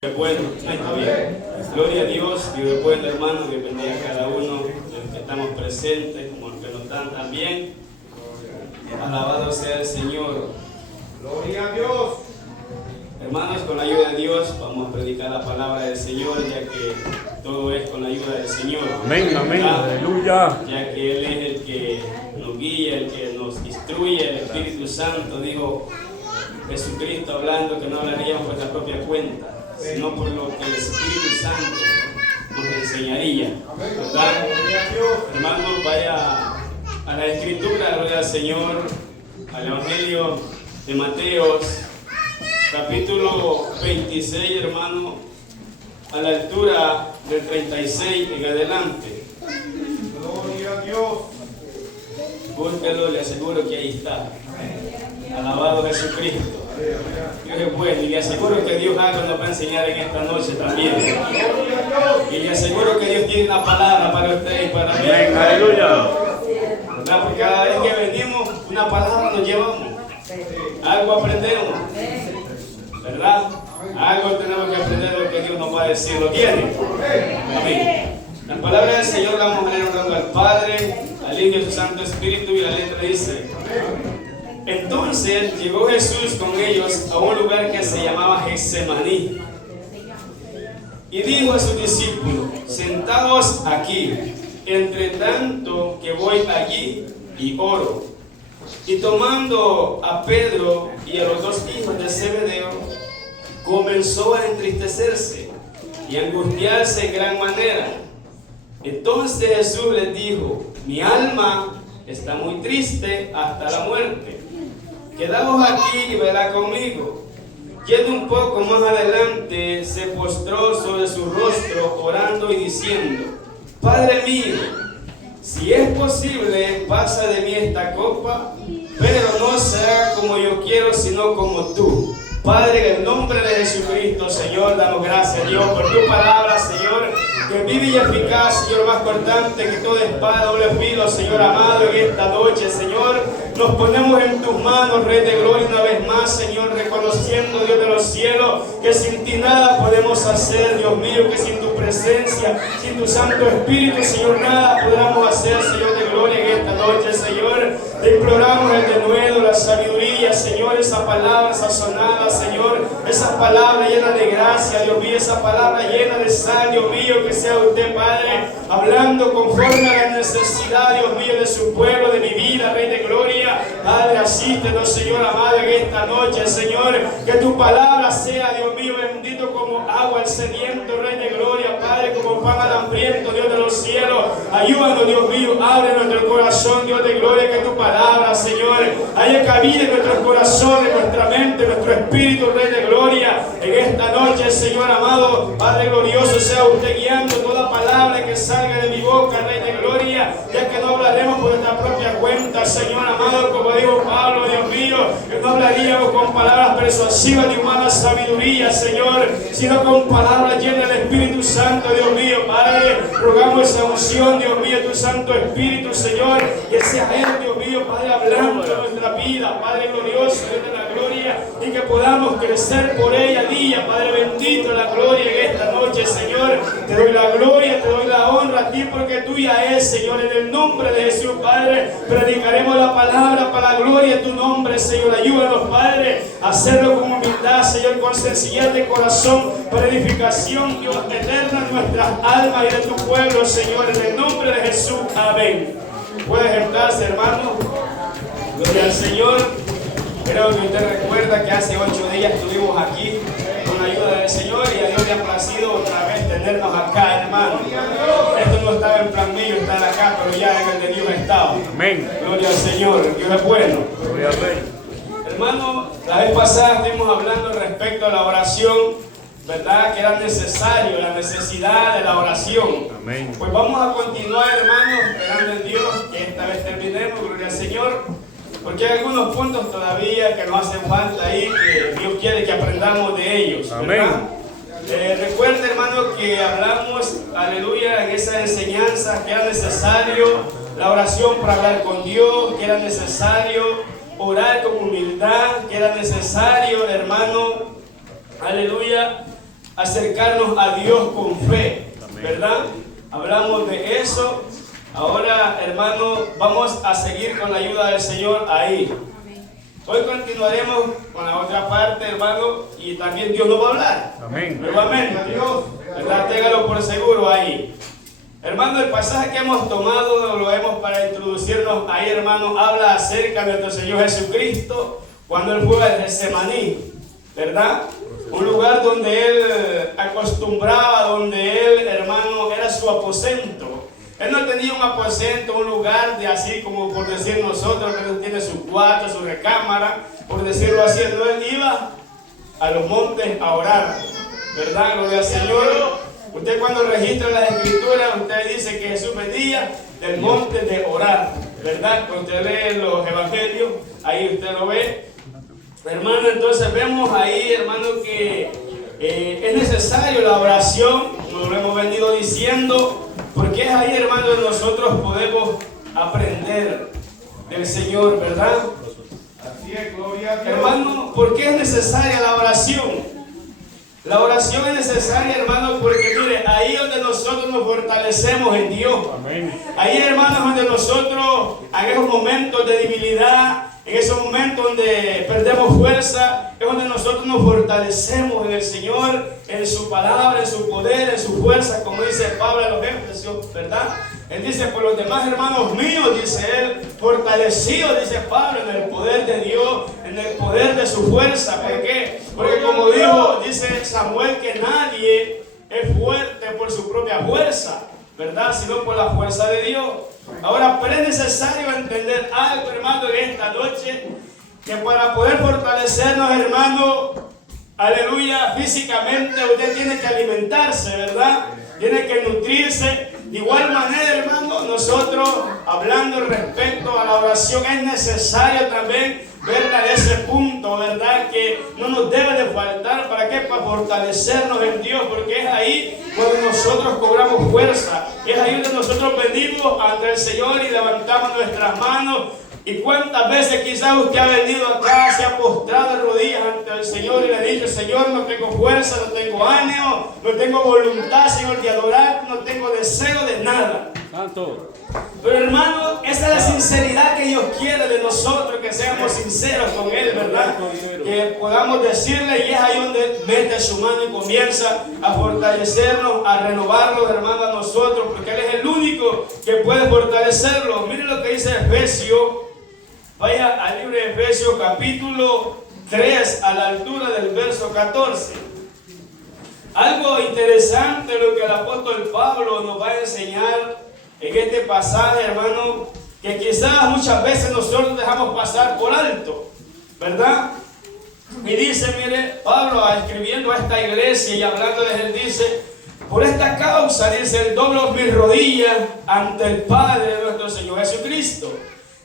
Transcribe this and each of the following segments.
Bueno, está bien. Gloria a Dios, Dios bueno, hermano, Dios bendiga a cada uno de los que estamos presentes, como los que no están también. Alabado sea el Señor. Gloria a Dios. Hermanos, con la ayuda de Dios vamos a predicar la palabra del Señor, ya que todo es con la ayuda del Señor. Amén, amén, aleluya. Ya que Él es el que nos guía, el que nos instruye, el Espíritu Santo. Dijo Jesucristo hablando que no hablaríamos por nuestra propia cuenta, sino por lo que el Espíritu Santo nos enseñaría. ¿Verdad? Hermanos, vaya a la Escritura, gloria al Señor, al Evangelio de Mateo, capítulo 26, hermano, a la altura del 36 en adelante. Gloria a Dios. Búsquelo, le aseguro que ahí está. Alabado Jesucristo. Dios es bueno y le aseguro que Dios algo nos va a enseñar en esta noche también. Y le aseguro que Dios tiene una palabra para usted y para mí. Amén, aleluya. ¿Verdad? Porque cada vez que venimos, una palabra nos llevamos. Algo aprendemos. ¿Verdad? Algo tenemos que aprender de lo que Dios nos va a decir. ¿Lo tiene? Amén. La palabra del Señor la vamos a leer honrando al Padre, al Hijo y a su Santo Espíritu, y la letra dice: entonces llegó Jesús con ellos a un lugar que se llamaba Getsemaní y dijo a sus discípulos: sentaos aquí, entre tanto que voy allí y oro. Y tomando a Pedro y a los dos hijos de Zebedeo, comenzó a entristecerse y a angustiarse en gran manera. Entonces Jesús les dijo: mi alma está muy triste hasta la muerte. Quedaos aquí y velad conmigo. Yendo un poco más adelante, se postró sobre su rostro, orando y diciendo: Padre mío, si es posible, pasa de mí esta copa, pero no sea como yo quiero, sino como tú. Padre, en el nombre de Jesucristo, Señor, damos gracias, Dios, por tu palabra, Señor, que vive y eficaz, Señor, más cortante que toda espada, doble filo, Señor amado, en esta noche, Señor, nos ponemos en tus manos, Rey de Gloria, una vez más, Señor, reconociendo, Dios de los cielos, que sin ti nada podemos hacer, Dios mío, que sin tu presencia, sin tu Santo Espíritu, Señor, nada podamos hacer, Señor de Gloria, en esta noche, Señor. Te imploramos el denuedo, la sabiduría, Señor, esa palabra sazonada, Señor, esa palabra llena de gracia, Dios mío, esa palabra llena de sal, Dios mío, que sea usted, Padre, hablando conforme a la necesidad, Dios mío, de su pueblo, de mi vida, Rey de Gloria. Padre, asístenos, Señor amado, en esta noche, Señor, que tu palabra sea, Dios mío, bendito como agua al sediento, Rey de Gloria, Padre, como pan al hambriento, Dios de los cielos. Ayúdanos, Dios mío, abre nuestro corazón, Dios de gloria, que tu palabra, Señor, haya cabida en nuestros corazones, nuestra mente, nuestro espíritu, Rey de Gloria. En esta noche, Señor amado, Padre glorioso, sea usted guiando toda palabra que salga de mi boca, Rey de Gloria, ya que no hablaremos por nuestra propia cuenta, Señor amado, como dijo Pablo, Dios mío, que no hablaríamos con palabras persuasivas ni humana sabiduría, Señor, sino con palabras llenas del Espíritu Santo, Dios mío. Padre, rogamos esa unción, Dios mío, tu Santo Espíritu, Señor, que sea Él, Dios mío, Padre, hablando de nuestra vida, Padre glorioso, Dios de la gloria, y que podamos crecer por ella día, Padre bendito, la gloria en esta noche, Señor. Te doy la gloria, te doy la honra a ti, porque tuya es, Señor, en el nombre de Jesús, Padre. Predicaremos la palabra para la gloria de tu nombre, Señor. Ayúdanos, Padre, a hacerlo con humildad, Señor, con sencillez de corazón, para edificación, Dios, eterna de nuestras almas y de tu pueblo, Señor, en el nombre de Jesús. Amén. Puede sentarse, hermano. Gloria al Señor. Creo que usted recuerda que hace 8 días estuvimos aquí con la ayuda del Señor y a Dios le ha placido otra vez tenernos acá, hermano. Esto no estaba en plan mío estar acá, pero ya en el de Dios estaba. Amén. Gloria al Señor. Dios es bueno. Gloria al Rey. Hermano, la vez pasada estuvimos hablando respecto a la oración, ¿verdad? Que era necesario, la necesidad de la oración. Amén. Pues vamos a continuar, hermanos, esperando en Dios que esta vez terminemos, gloria al Señor, porque hay algunos puntos todavía que nos hacen falta ahí, que Dios quiere que aprendamos de ellos, ¿verdad? Amén. Recuerda, hermano, que hablamos, aleluya, en esa enseñanza que era necesario la oración para hablar con Dios, que era necesario orar con humildad, que era necesario, hermano, aleluya, acercarnos a Dios con fe, ¿verdad? Hablamos de eso. Ahora, hermano, vamos a seguir con la ayuda del Señor ahí. Hoy continuaremos con la otra parte, hermano, y también Dios nos va a hablar. Amén. Nuevamente, ¿verdad? Téngalo por seguro ahí. Hermano, el pasaje que hemos tomado, lo vemos para introducirnos ahí, hermano, habla acerca de nuestro Señor Jesucristo cuando Él fue al Getsemaní, ¿verdad? Un lugar donde Él acostumbraba, donde Él, hermano, era su aposento. Él no tenía un aposento, un lugar de así como por decir nosotros, que Él tiene su cuarto, su recámara, por decirlo así. No, Él iba a los montes a orar, ¿verdad? Gloria al Señor. Usted cuando registra las escrituras, usted dice que Jesús venía del monte de orar, ¿verdad? Cuando usted lee los evangelios, ahí usted lo ve. Hermano, entonces vemos ahí, hermano, que es necesario la oración, como lo hemos venido diciendo, porque es ahí, hermano, donde nosotros podemos aprender del Señor, ¿verdad? Así es, gloria a Dios. Hermano, ¿por qué es necesaria la oración? La oración es necesaria, hermano, porque mire, ahí es donde nosotros nos fortalecemos en Dios. Amén. Ahí, hermano, es donde nosotros, en esos momentos de debilidad, en esos momentos donde perdemos fuerza, es donde nosotros nos fortalecemos en el Señor, en su palabra, en su poder, en su fuerza, como dice Pablo a los Efesios, ¿verdad? Él dice, por los demás hermanos míos, dice él, fortalecidos, dice Pablo, en el poder de Dios, en el poder de su fuerza. ¿Por qué? Porque como dijo, dice Samuel, que nadie es fuerte por su propia fuerza, ¿verdad? Sino por la fuerza de Dios. Ahora, pero es necesario entender algo, hermano, en esta noche, que para poder fortalecernos, hermano, aleluya, físicamente usted tiene que alimentarse, ¿verdad? Tiene que nutrirse. De igual manera, hermano, nosotros hablando respecto a la oración, es necesario también verla de ese punto, ¿verdad? Que no nos debe de faltar. ¿Para qué? Para fortalecernos en Dios, porque es ahí cuando nosotros cobramos fuerza. Es ahí donde nosotros venimos ante el Señor y levantamos nuestras manos. ¿Y cuántas veces quizás usted ha venido acá, se ha postrado de rodillas ante el Señor y le ha dicho, Señor, no tengo fuerza, no tengo ánimo, no tengo voluntad, Señor, de adorar, no tengo deseo de nada? Santo. Pero hermano, esa es la sinceridad que Dios quiere de nosotros, que seamos sinceros con Él, ¿verdad? Que podamos decirle, y es ahí donde Él mete su mano y comienza a fortalecernos, a renovarlos, hermano, a nosotros, porque Él es el único que puede fortalecerlos. Miren lo que dice Efesios. Vaya al libro de Efesios capítulo 3 a la altura del verso 14. Algo interesante lo que el apóstol Pablo nos va a enseñar en este pasaje, hermano, que quizás muchas veces nosotros dejamos pasar por alto, ¿verdad? Y dice, mire, Pablo escribiendo a esta iglesia y hablándoles, él dice, por esta causa, dice, él doblo mis rodillas ante el Padre de nuestro Señor Jesucristo,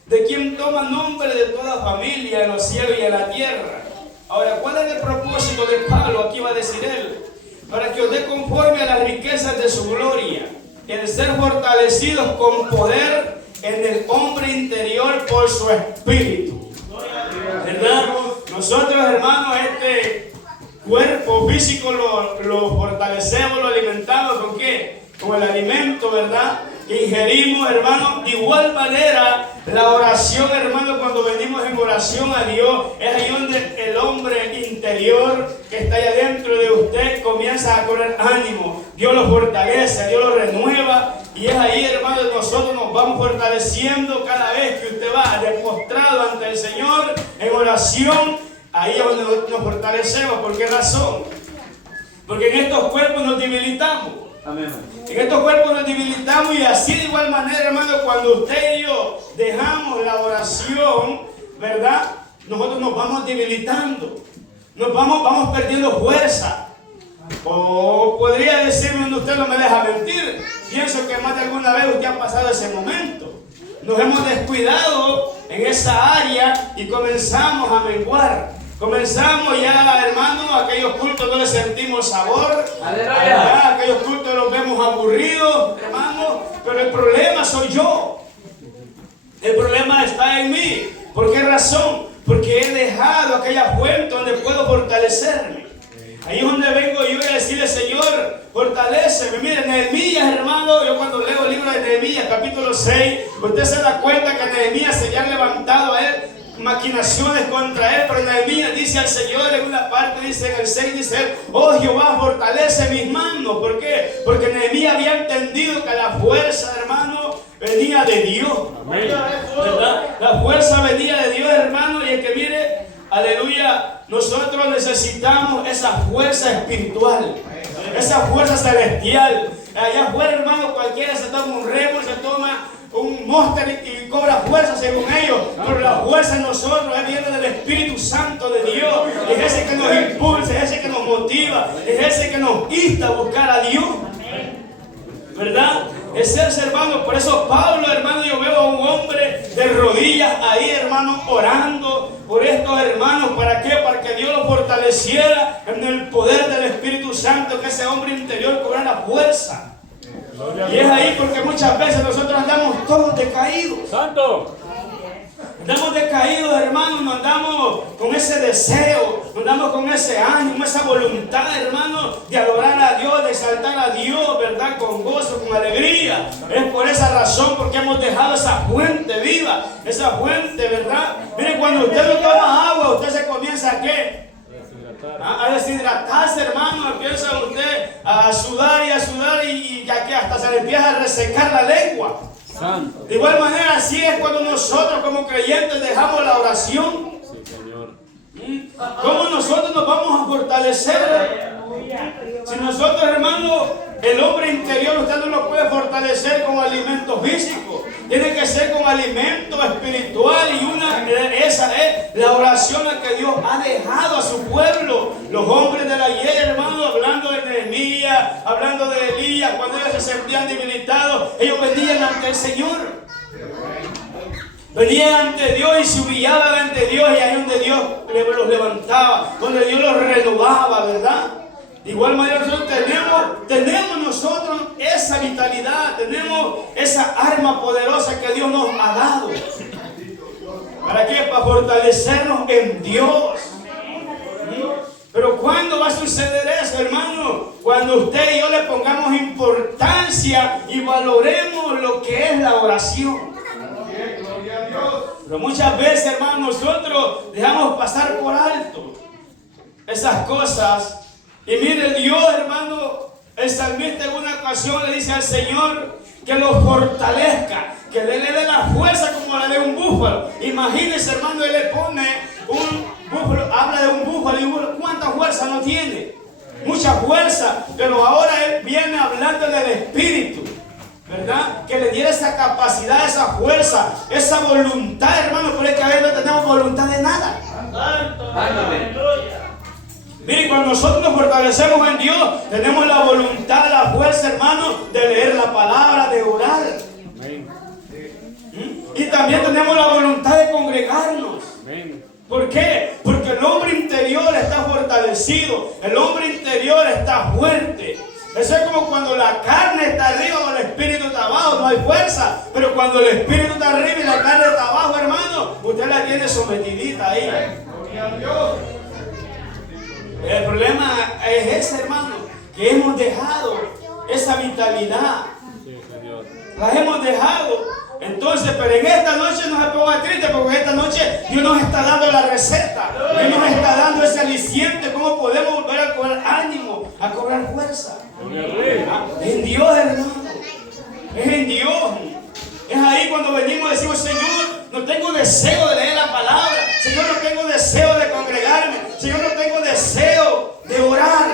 de quien toma nombre de toda familia en los cielos y en la tierra. Ahora, ¿cuál es el propósito de Pablo? Aquí va a decir él, para que os dé conforme a las riquezas de su gloria, en ser fortalecidos con poder en el hombre interior por su espíritu. ¿Verdad? Nosotros, hermanos, este cuerpo físico lo fortalecemos, lo alimentamos ¿con qué? Con el alimento, ¿verdad? Que ingerimos, hermano. De igual manera, la oración, hermano, cuando venimos en oración a Dios, es ahí donde el hombre interior que está allá dentro de usted comienza a correr ánimo. Dios lo fortalece, Dios lo renueva. Y es ahí, hermano, que nosotros nos vamos fortaleciendo cada vez que usted va demostrado ante el Señor en oración. Ahí es donde nos fortalecemos. ¿Por qué razón? Porque en estos cuerpos nos debilitamos. Amén. En estos cuerpos nos debilitamos, y así de igual manera, hermano, cuando usted y yo dejamos la oración, ¿verdad? Nosotros nos vamos debilitando, nos vamos perdiendo fuerza. O podría decirme donde usted no me deja mentir. Pienso que más de alguna vez usted ha pasado ese momento. Nos hemos descuidado en esa área y comenzamos a menguar. Comenzamos ya, hermano, aquellos cultos no les sentimos sabor. Aleluya. Aquellos cultos los vemos aburridos, hermano. Pero el problema soy yo. El problema está en mí. ¿Por qué razón? Porque he dejado aquella fuente donde puedo fortalecerme. Ahí es donde vengo yo a decirle, Señor, fortaléceme. Miren, Nehemías, hermano, yo cuando leo el libro de Nehemías, capítulo 6, usted se da cuenta que Nehemías se habían levantado a él maquinaciones contra él, pero Nehemías dice al Señor en una parte, dice en el 6, dice él, oh Jehová, fortalece mis manos. ¿Por qué? Porque Nehemías había entendido que la fuerza, hermano, venía de Dios. Amén. ¿Verdad? La fuerza venía de Dios, hermano, y el que mire, aleluya, nosotros necesitamos esa fuerza espiritual, esa fuerza celestial. Allá afuera, hermano, cualquiera se toma un remo, se toma un Monster y cobra fuerza según ellos, pero la fuerza en nosotros viene del Espíritu Santo de Dios. Es ese que nos impulsa, es ese que nos motiva, es ese que nos insta a buscar a Dios, ¿verdad? Es ese, hermano. Por eso Pablo, hermano, yo veo a un hombre de rodillas ahí, hermano, orando por estos hermanos. ¿Para qué? Para que Dios los fortaleciera en el poder del Espíritu Santo, que ese hombre interior cobrara fuerza. Y es ahí porque muchas veces nosotros andamos todos decaídos. ¡Santo! Andamos decaídos, hermanos, no andamos con ese deseo, no andamos con ese ánimo, esa voluntad, hermano, de adorar a Dios, de exaltar a Dios, ¿verdad? Con gozo, con alegría. Es por esa razón porque hemos dejado esa fuente viva, esa fuente, ¿verdad? Mire, cuando usted no toma agua, usted se comienza ¿a qué? A deshidratarse, hermano. Empieza usted a sudar y que hasta se le empieza a resecar la lengua. Santo. De igual manera, así es cuando nosotros como creyentes dejamos la oración. Sí, Señor. ¿Cómo nosotros nos vamos a fortalecer? Si nosotros, hermano, el hombre interior usted no lo puede fortalecer con alimento físico, tiene que ser con alimento espiritual, y esa es la oración a que Dios ha dejado a su pueblo. Los hombres del ayer, hermano, hablando de Nehemías, hablando de Elías, cuando ellos se sentían debilitados, ellos venían ante el Señor. Venían ante Dios y se humillaban ante Dios, y ahí donde Dios los levantaba, donde Dios los renovaba, ¿verdad? De igual manera nosotros tenemos nosotros esa vitalidad, tenemos esa arma poderosa que Dios nos ha dado. ¿Para qué? Para fortalecernos en Dios. Pero ¿cuándo va a suceder eso, hermano? Cuando usted y yo le pongamos importancia y valoremos lo que es la oración. Pero muchas veces, hermano, nosotros dejamos pasar por alto esas cosas. Y mire, Dios, hermano, el salmista en una ocasión le dice al Señor que lo fortalezca, que le dé la fuerza como la de un búfalo. Imagínese, hermano, él le pone un búfalo, habla de un búfalo, y ¿cuánta fuerza no tiene? Mucha fuerza, pero ahora él viene hablando del Espíritu, ¿verdad? Que le diera esa capacidad, esa fuerza, esa voluntad, hermano, pero es que a veces no tenemos voluntad de nada. Mire, cuando nosotros nos fortalecemos en Dios, tenemos la voluntad, la fuerza, hermano, de leer la palabra, de orar. Y también tenemos la voluntad de congregarnos. ¿Por qué? Porque el hombre interior está fortalecido, el hombre interior está fuerte. Eso es como cuando la carne está arriba o el espíritu está abajo, no hay fuerza. Pero cuando el espíritu está arriba y la carne está abajo, hermano, usted la tiene sometidita ahí. Gloria a Dios. El problema es ese, hermano, que hemos dejado esa vitalidad. La hemos dejado. Entonces, pero en esta noche no se ponga triste, porque en esta noche Dios nos está dando la receta. Dios nos está dando ese aliciente, cómo podemos volver a cobrar ánimo, a cobrar fuerza. En Dios, hermano. Es en Dios. Es ahí cuando venimos y decimos, Señor, no tengo deseo de leer la palabra. Señor, no tengo deseo de congregarme. Señor, no tengo deseo de orar.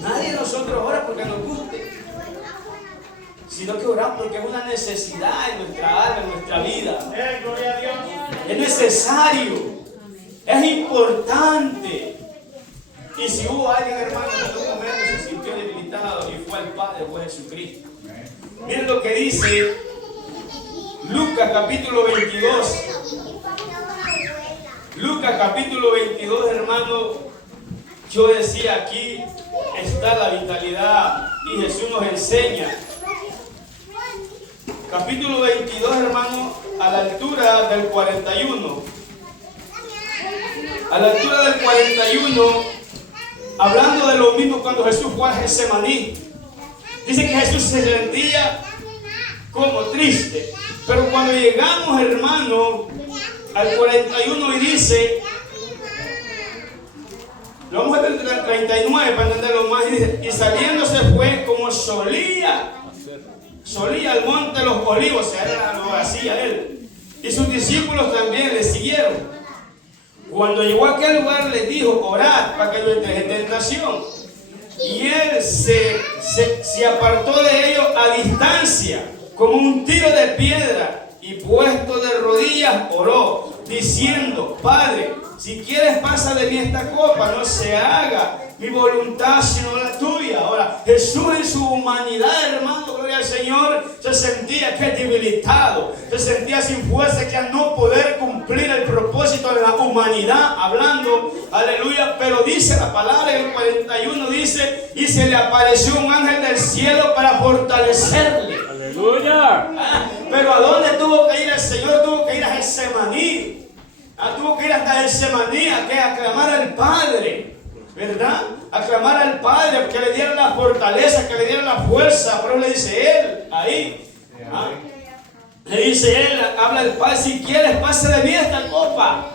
Nadie de nosotros ora porque nos guste, sino que oramos porque es una necesidad en nuestra alma, en nuestra vida. Es necesario, es importante. Y si hubo alguien, hermano, en algún momento se sintió debilitado y fue al Padre, fue Jesucristo. Miren lo que dice Lucas capítulo 22. Lucas capítulo 22, hermano. Yo decía, aquí está la vitalidad y Jesús nos enseña. Capítulo 22, hermano, a la altura del 41. A la altura del 41 hablando de lo mismo cuando Jesús fue a Getsemaní. Dice que Jesús se sentía como triste. Pero cuando llegamos, hermano, al 41 y dice, lo vamos a ver al 39 para entenderlo más, y dice, y saliéndose fue como solía al monte de los olivos, o sea, era lo hacía él. Y sus discípulos también le siguieron. Cuando llegó a aquel lugar les dijo, orad para que no entréis en tentación. Y él se apartó de ellos a distancia, como un tiro de piedra, y puesto de rodillas oró, diciendo, Padre, si quieres pasa de mí esta copa, no se haga mi voluntad sino la tuya. Ahora, Jesús en su humanidad, hermano, gloria al Señor, se sentía que debilitado, se sentía sin fuerza, que al no poder cumplir el propósito de la humanidad, hablando, aleluya, pero dice la palabra en el 41, dice, y se le apareció un ángel del cielo para fortalecerle. Aleluya. Pero ¿a dónde tuvo que ir el Señor? Tuvo que ir a Getsemaní. Tuvo que ir hasta Getsemaní a clamar al Padre, ¿verdad? A clamar al Padre, que le diera la fortaleza, que le diera la fuerza. Pero le dice él, ahí, le dice él, habla el Padre, si quieres pase de mí esta copa.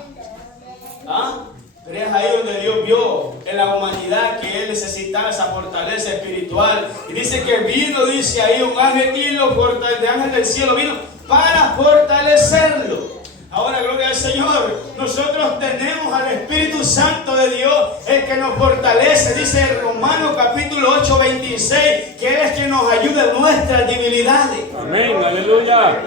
Pero es ahí donde Dios vio en la humanidad que él necesitaba esa fortaleza espiritual. Y dice que vino, dice ahí, un ángel, y de ángel del cielo vino para fortalecerlo. Ahora, gloria al Señor, nosotros tenemos al Espíritu Santo de Dios, el que nos fortalece. Dice en Romanos capítulo 8, 26, que Él es quien nos ayuda en nuestras debilidades. Amén, aleluya.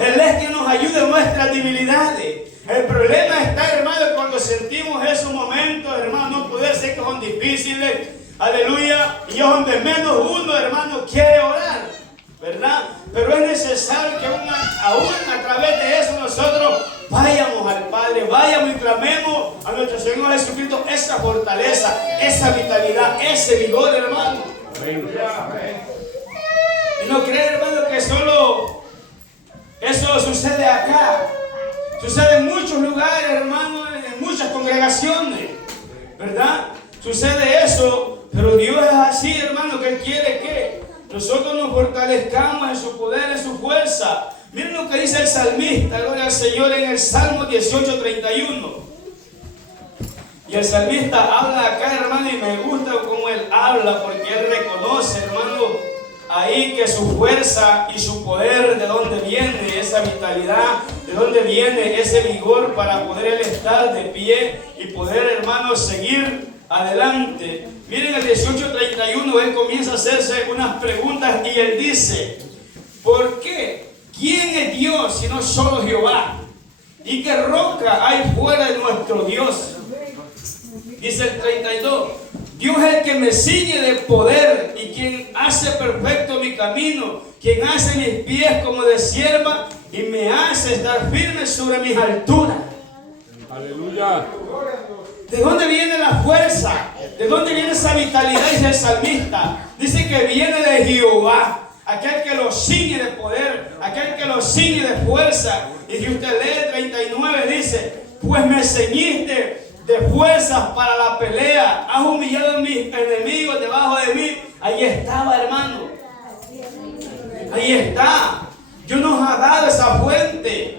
Él es quien nos ayuda en nuestras debilidades. El problema está, hermano, cuando sentimos esos momentos, hermano, no puede ser que son difíciles, aleluya, y es donde menos uno, hermano, quiere orar, ¿verdad? Pero es necesario que aún a través de eso nosotros vayamos al Padre, vayamos y clamemos a nuestro Señor Jesucristo esa fortaleza, esa vitalidad, ese vigor, hermano. Amén. Y no creer, hermano, que solo eso sucede acá. Sucede en muchos lugares, hermano, en muchas congregaciones, ¿verdad? Sucede eso, pero Dios es así, hermano, que Él quiere que nosotros nos fortalezcamos en su poder, en su fuerza. Miren lo que dice el salmista, gloria al Señor, en el Salmo 18, 31. Y el salmista habla acá, hermano, y me gusta cómo él habla, porque él reconoce, hermano, ahí que su fuerza y su poder, de dónde viene esa vitalidad, de dónde viene ese vigor para poder él estar de pie y poder, hermano, seguir adelante. Miren el 18:31, él comienza a hacerse unas preguntas y él dice, ¿por qué? ¿Quién es Dios sino solo Jehová? ¿Y qué roca hay fuera de nuestro Dios? Dice el 32, Dios es el que me ciñe de poder y quien hace perfecto mi camino, quien hace mis pies como de sierva y me hace estar firme sobre mis alturas. Aleluya. ¿De dónde viene la fuerza? ¿De dónde viene esa vitalidad? Dice el salmista. Dice que viene de Jehová, aquel que lo ciñe de poder, aquel que lo ciñe de fuerza. Y si usted lee el 39, dice, pues me ceñiste de fuerzas para la pelea, has humillado a mis enemigos debajo de mí. Ahí estaba, hermano. Ahí está. Dios nos ha dado esa fuente.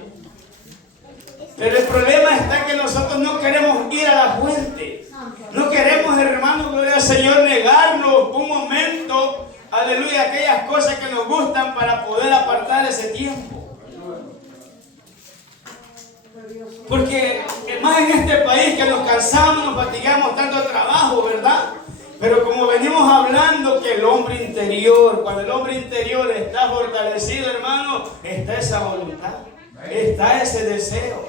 Pero el problema está que nosotros no queremos ir a la fuente. No queremos, hermano, gloria al Señor, negarnos un momento, aleluya, aquellas cosas que nos gustan para poder apartar ese tiempo. Porque más en este país que nos cansamos, nos fatigamos tanto trabajo, ¿verdad? Pero como venimos hablando que el hombre interior, cuando el hombre interior está fortalecido, hermano, está esa voluntad, está ese deseo,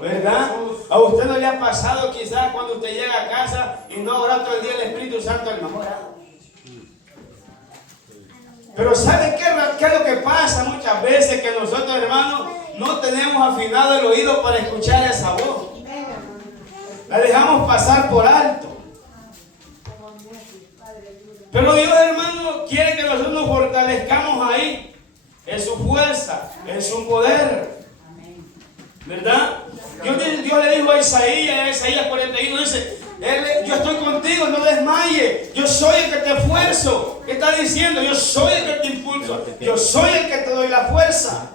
¿verdad? A usted no le ha pasado quizás cuando usted llega a casa y no ora todo el día el Espíritu Santo, el mejor. Pero ¿sabe qué es lo que pasa muchas veces? Que nosotros, hermanos, no tenemos afinado el oído para escuchar esa voz. La dejamos pasar por alto. Pero Dios, hermano, quiere que nosotros nos fortalezcamos ahí, en su fuerza, en su poder, ¿verdad? Dios le dijo a Isaías 41, dice, Yo estoy contigo, no desmayes. Yo soy el que te esfuerzo. ¿Qué está diciendo? Yo soy el que te impulso. Yo soy el que te doy la fuerza.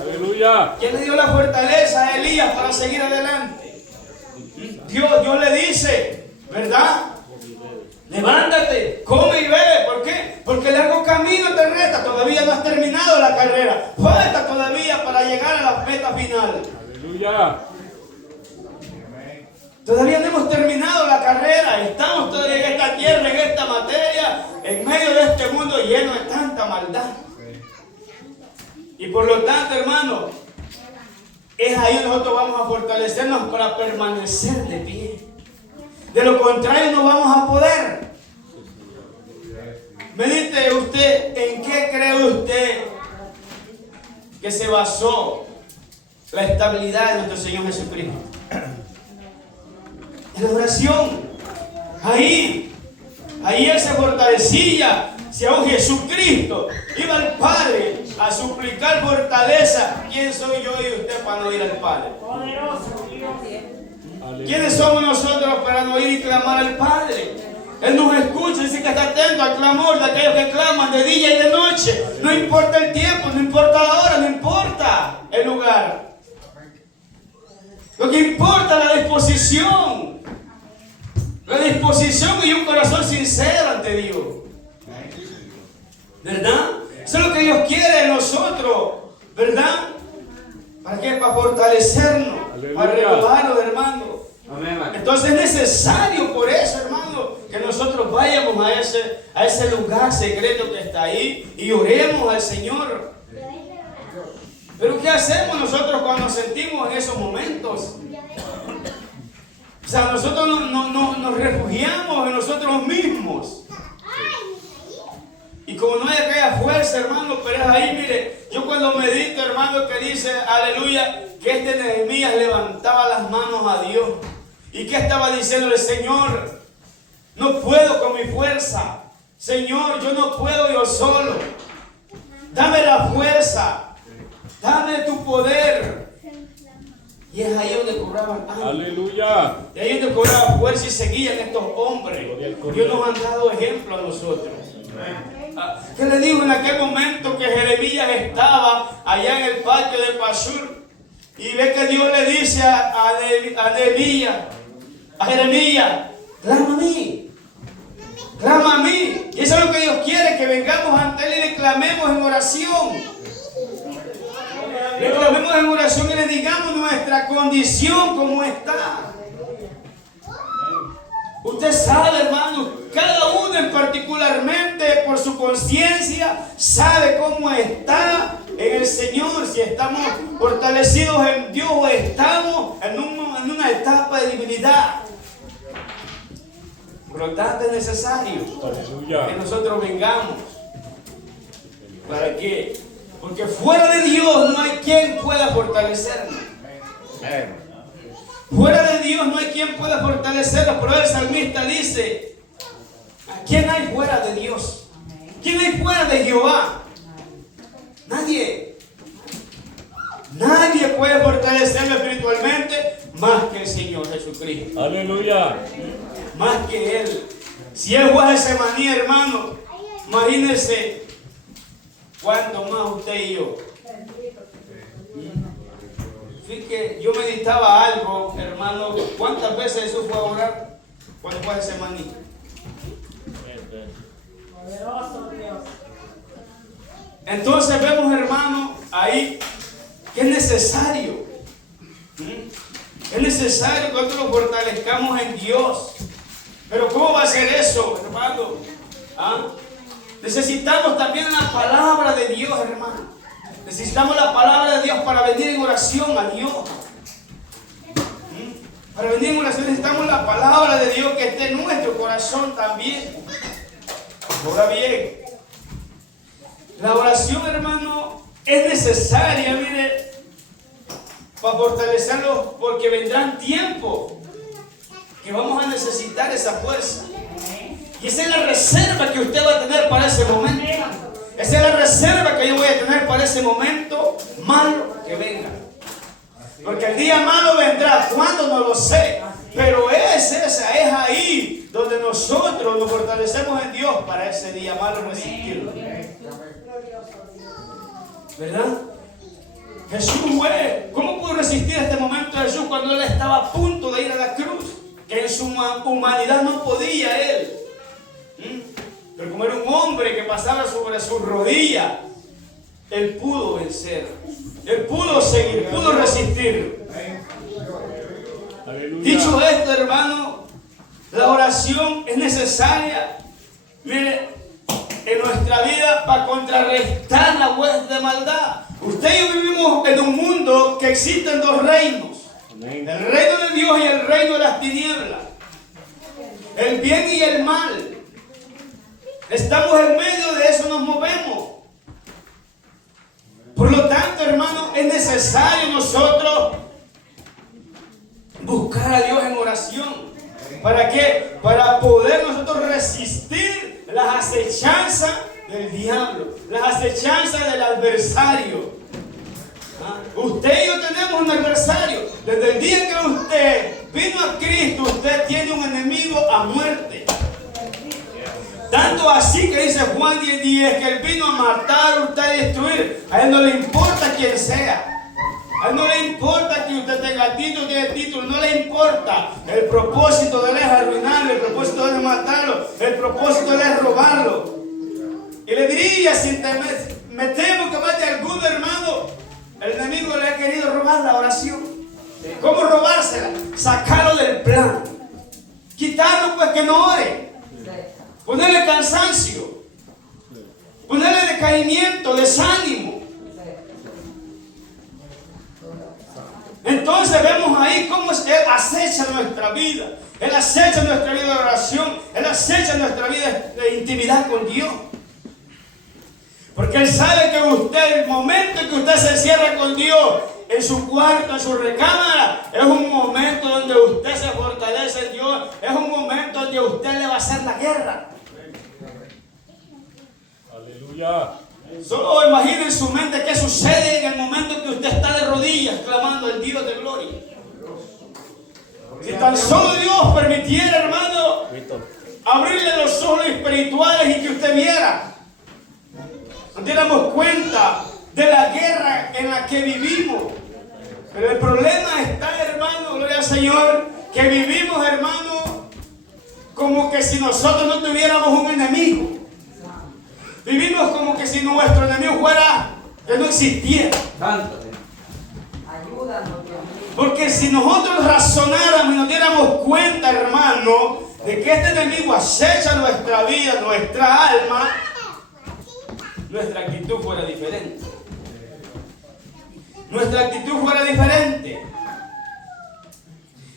Aleluya. ¿Quién le dio la fortaleza a Elías para seguir adelante? Dios le dice, ¿verdad? Levántate, come y bebe. ¿Por qué? Porque el largo camino te resta. Todavía no has terminado la carrera. Falta todavía para llegar a la meta final. Aleluya. Todavía no hemos terminado la carrera. Estamos todavía en esta tierra, en esta materia, en medio de este mundo lleno de tanta maldad. Y por lo tanto, hermano, es ahí donde nosotros vamos a fortalecernos para permanecer de pie. De lo contrario, no vamos a poder. Medite usted, ¿en qué cree usted que se basó la estabilidad de nuestro Señor Jesucristo? En la oración. Ahí Él se fortalecía. Si aún Jesucristo iba al Padre a suplicar fortaleza, ¿quién soy yo y usted para no ir al Padre? ¿Quiénes somos nosotros para no ir y clamar al Padre? Él nos escucha, dice que está atento al clamor de aquellos que claman de día y de noche. No importa el tiempo, no importa la hora, no importa el lugar. Lo que importa es la disposición. La disposición y un corazón sincero ante Dios. ¿Verdad? Eso es lo que Dios quiere de nosotros. ¿Verdad? ¿Para qué? Para fortalecernos. Aleluya. Para renovarnos, hermano. Amén. Entonces es necesario por eso, hermano, que nosotros vayamos a ese lugar secreto que está ahí y oremos al Señor. Pero ¿qué hacemos nosotros cuando nos sentimos en esos momentos? O sea, nosotros nos refugiamos en nosotros mismos. Y como no hay aquella fuerza, hermano, pero es ahí, mire, yo cuando medito, hermano, que dice, aleluya, que este Nehemías levantaba las manos a Dios. ¿Y que estaba diciéndole? Señor, no puedo con mi fuerza. Señor, yo no puedo yo solo. Dame la fuerza. Dame tu poder. Y es ahí donde cobraban ánimo. Aleluya. Y ahí donde cobraban fuerza y seguían estos hombres. Dios nos ha dado ejemplo a nosotros. ¿Qué le digo en aquel momento que Jeremías estaba allá en el patio de Pashur? Y ve que Dios le dice a Jeremías, clama a mí. Clama a mí. Y eso es lo que Dios quiere, que vengamos ante Él y le clamemos en oración. Le clamemos en oración y le digamos nuestra condición como está. Usted sabe, hermano, cada uno en particularmente por su conciencia sabe cómo está en el Señor, si estamos fortalecidos en Dios o estamos en una etapa de debilidad. Por lo tanto es necesario que nosotros vengamos. ¿Para qué? Porque fuera de Dios no hay quien pueda fortalecernos. Fuera de Dios no hay quien pueda fortalecernos. Pero el salmista dice, ¿a quién hay fuera de Dios? ¿Quién hay fuera de Jehová? Nadie. Nadie puede fortalecerlo espiritualmente más que el Señor Jesucristo. Aleluya. Más que Él. Si Él fue a Getsemaní, hermano, imagínense cuánto más usted y yo. Fíjate, yo meditaba algo, hermano. ¿Cuántas veces Jesús fue a orar cuando fue a Getsemaní? Entonces vemos, hermano, ahí que es necesario. Es necesario que nosotros nos fortalezcamos en Dios. Pero ¿cómo va a ser eso, hermano? Necesitamos también la palabra de Dios, hermano. Necesitamos la palabra de Dios para venir en oración a Dios. Para venir en oración necesitamos la palabra de Dios que esté en nuestro corazón también. Ahora bien, la oración, hermano, es necesaria, mire, para fortalecerlo, porque vendrán tiempos que vamos a necesitar esa fuerza. Y esa es la reserva que usted va a tener para ese momento. Esa es la reserva que yo voy a tener para ese momento malo que venga. Porque el día malo vendrá. ¿Cuándo? No lo sé. Pero es ahí donde nosotros nos fortalecemos en Dios para ese día malo resistirlo. ¿Verdad? Jesús fue, ¿cómo pudo resistir este momento de Jesús cuando Él estaba a punto de ir a la cruz? Que en su humanidad no podía Él. Pero como era un hombre que pasaba sobre sus rodillas, Él pudo vencer. Él pudo seguir, pudo resistir. Aleluya. Dicho esto, hermano, la oración es necesaria, mire, en nuestra vida para contrarrestar la hueste de maldad. Usted y yo vivimos en un mundo que existen dos reinos. Amén. El reino de Dios y el reino de las tinieblas. El bien y el mal. Estamos en medio de eso, nos movemos. Por lo tanto, hermano, es necesario nosotros buscar a Dios en oración. ¿Para qué? Para poder nosotros resistir las acechanzas del diablo, las acechanzas del adversario. Usted y yo tenemos un adversario. Desde el día que usted vino a Cristo, usted tiene un enemigo a muerte. Tanto así que dice Juan 10:10 que Él vino a matar, hurtar y destruir. A Él no le importa quién sea. A Él no le importa que usted tenga título, tiene título, no le importa. El propósito de Él es arruinarlo, el propósito de Él es matarlo, el propósito de Él es robarlo. Y le diría, si me temo que mate a algún hermano, el enemigo le ha querido robar la oración. ¿Cómo robársela? Sacarlo del plan. Quitarlo pues que no ore. Ponerle cansancio. Ponerle decaimiento, desánimo. Entonces vemos ahí cómo Él acecha nuestra vida. Él acecha nuestra vida de oración. Él acecha nuestra vida de intimidad con Dios. Porque Él sabe que usted, el momento en que usted se encierra con Dios en su cuarto, en su recámara, es un momento donde usted se fortalece en Dios. Es un momento donde usted le va a hacer la guerra. Aleluya. Solo imagine en su mente qué sucede en el momento que usted está de rodillas clamando al Dios de gloria. Si tan solo Dios permitiera, hermano, abrirle los ojos espirituales y que usted viera, nos diéramos cuenta de la guerra en la que vivimos. Pero el problema está, hermano, gloria al Señor, que vivimos, hermano, como que si nosotros no tuviéramos un enemigo. Vivimos como que si nuestro enemigo fuera, que no existiera. Ayúdanos, Dios mío. Porque si nosotros razonáramos y nos diéramos cuenta, hermano, de que este enemigo acecha nuestra vida, nuestra alma, nuestra actitud fuera diferente. Nuestra actitud fuera diferente.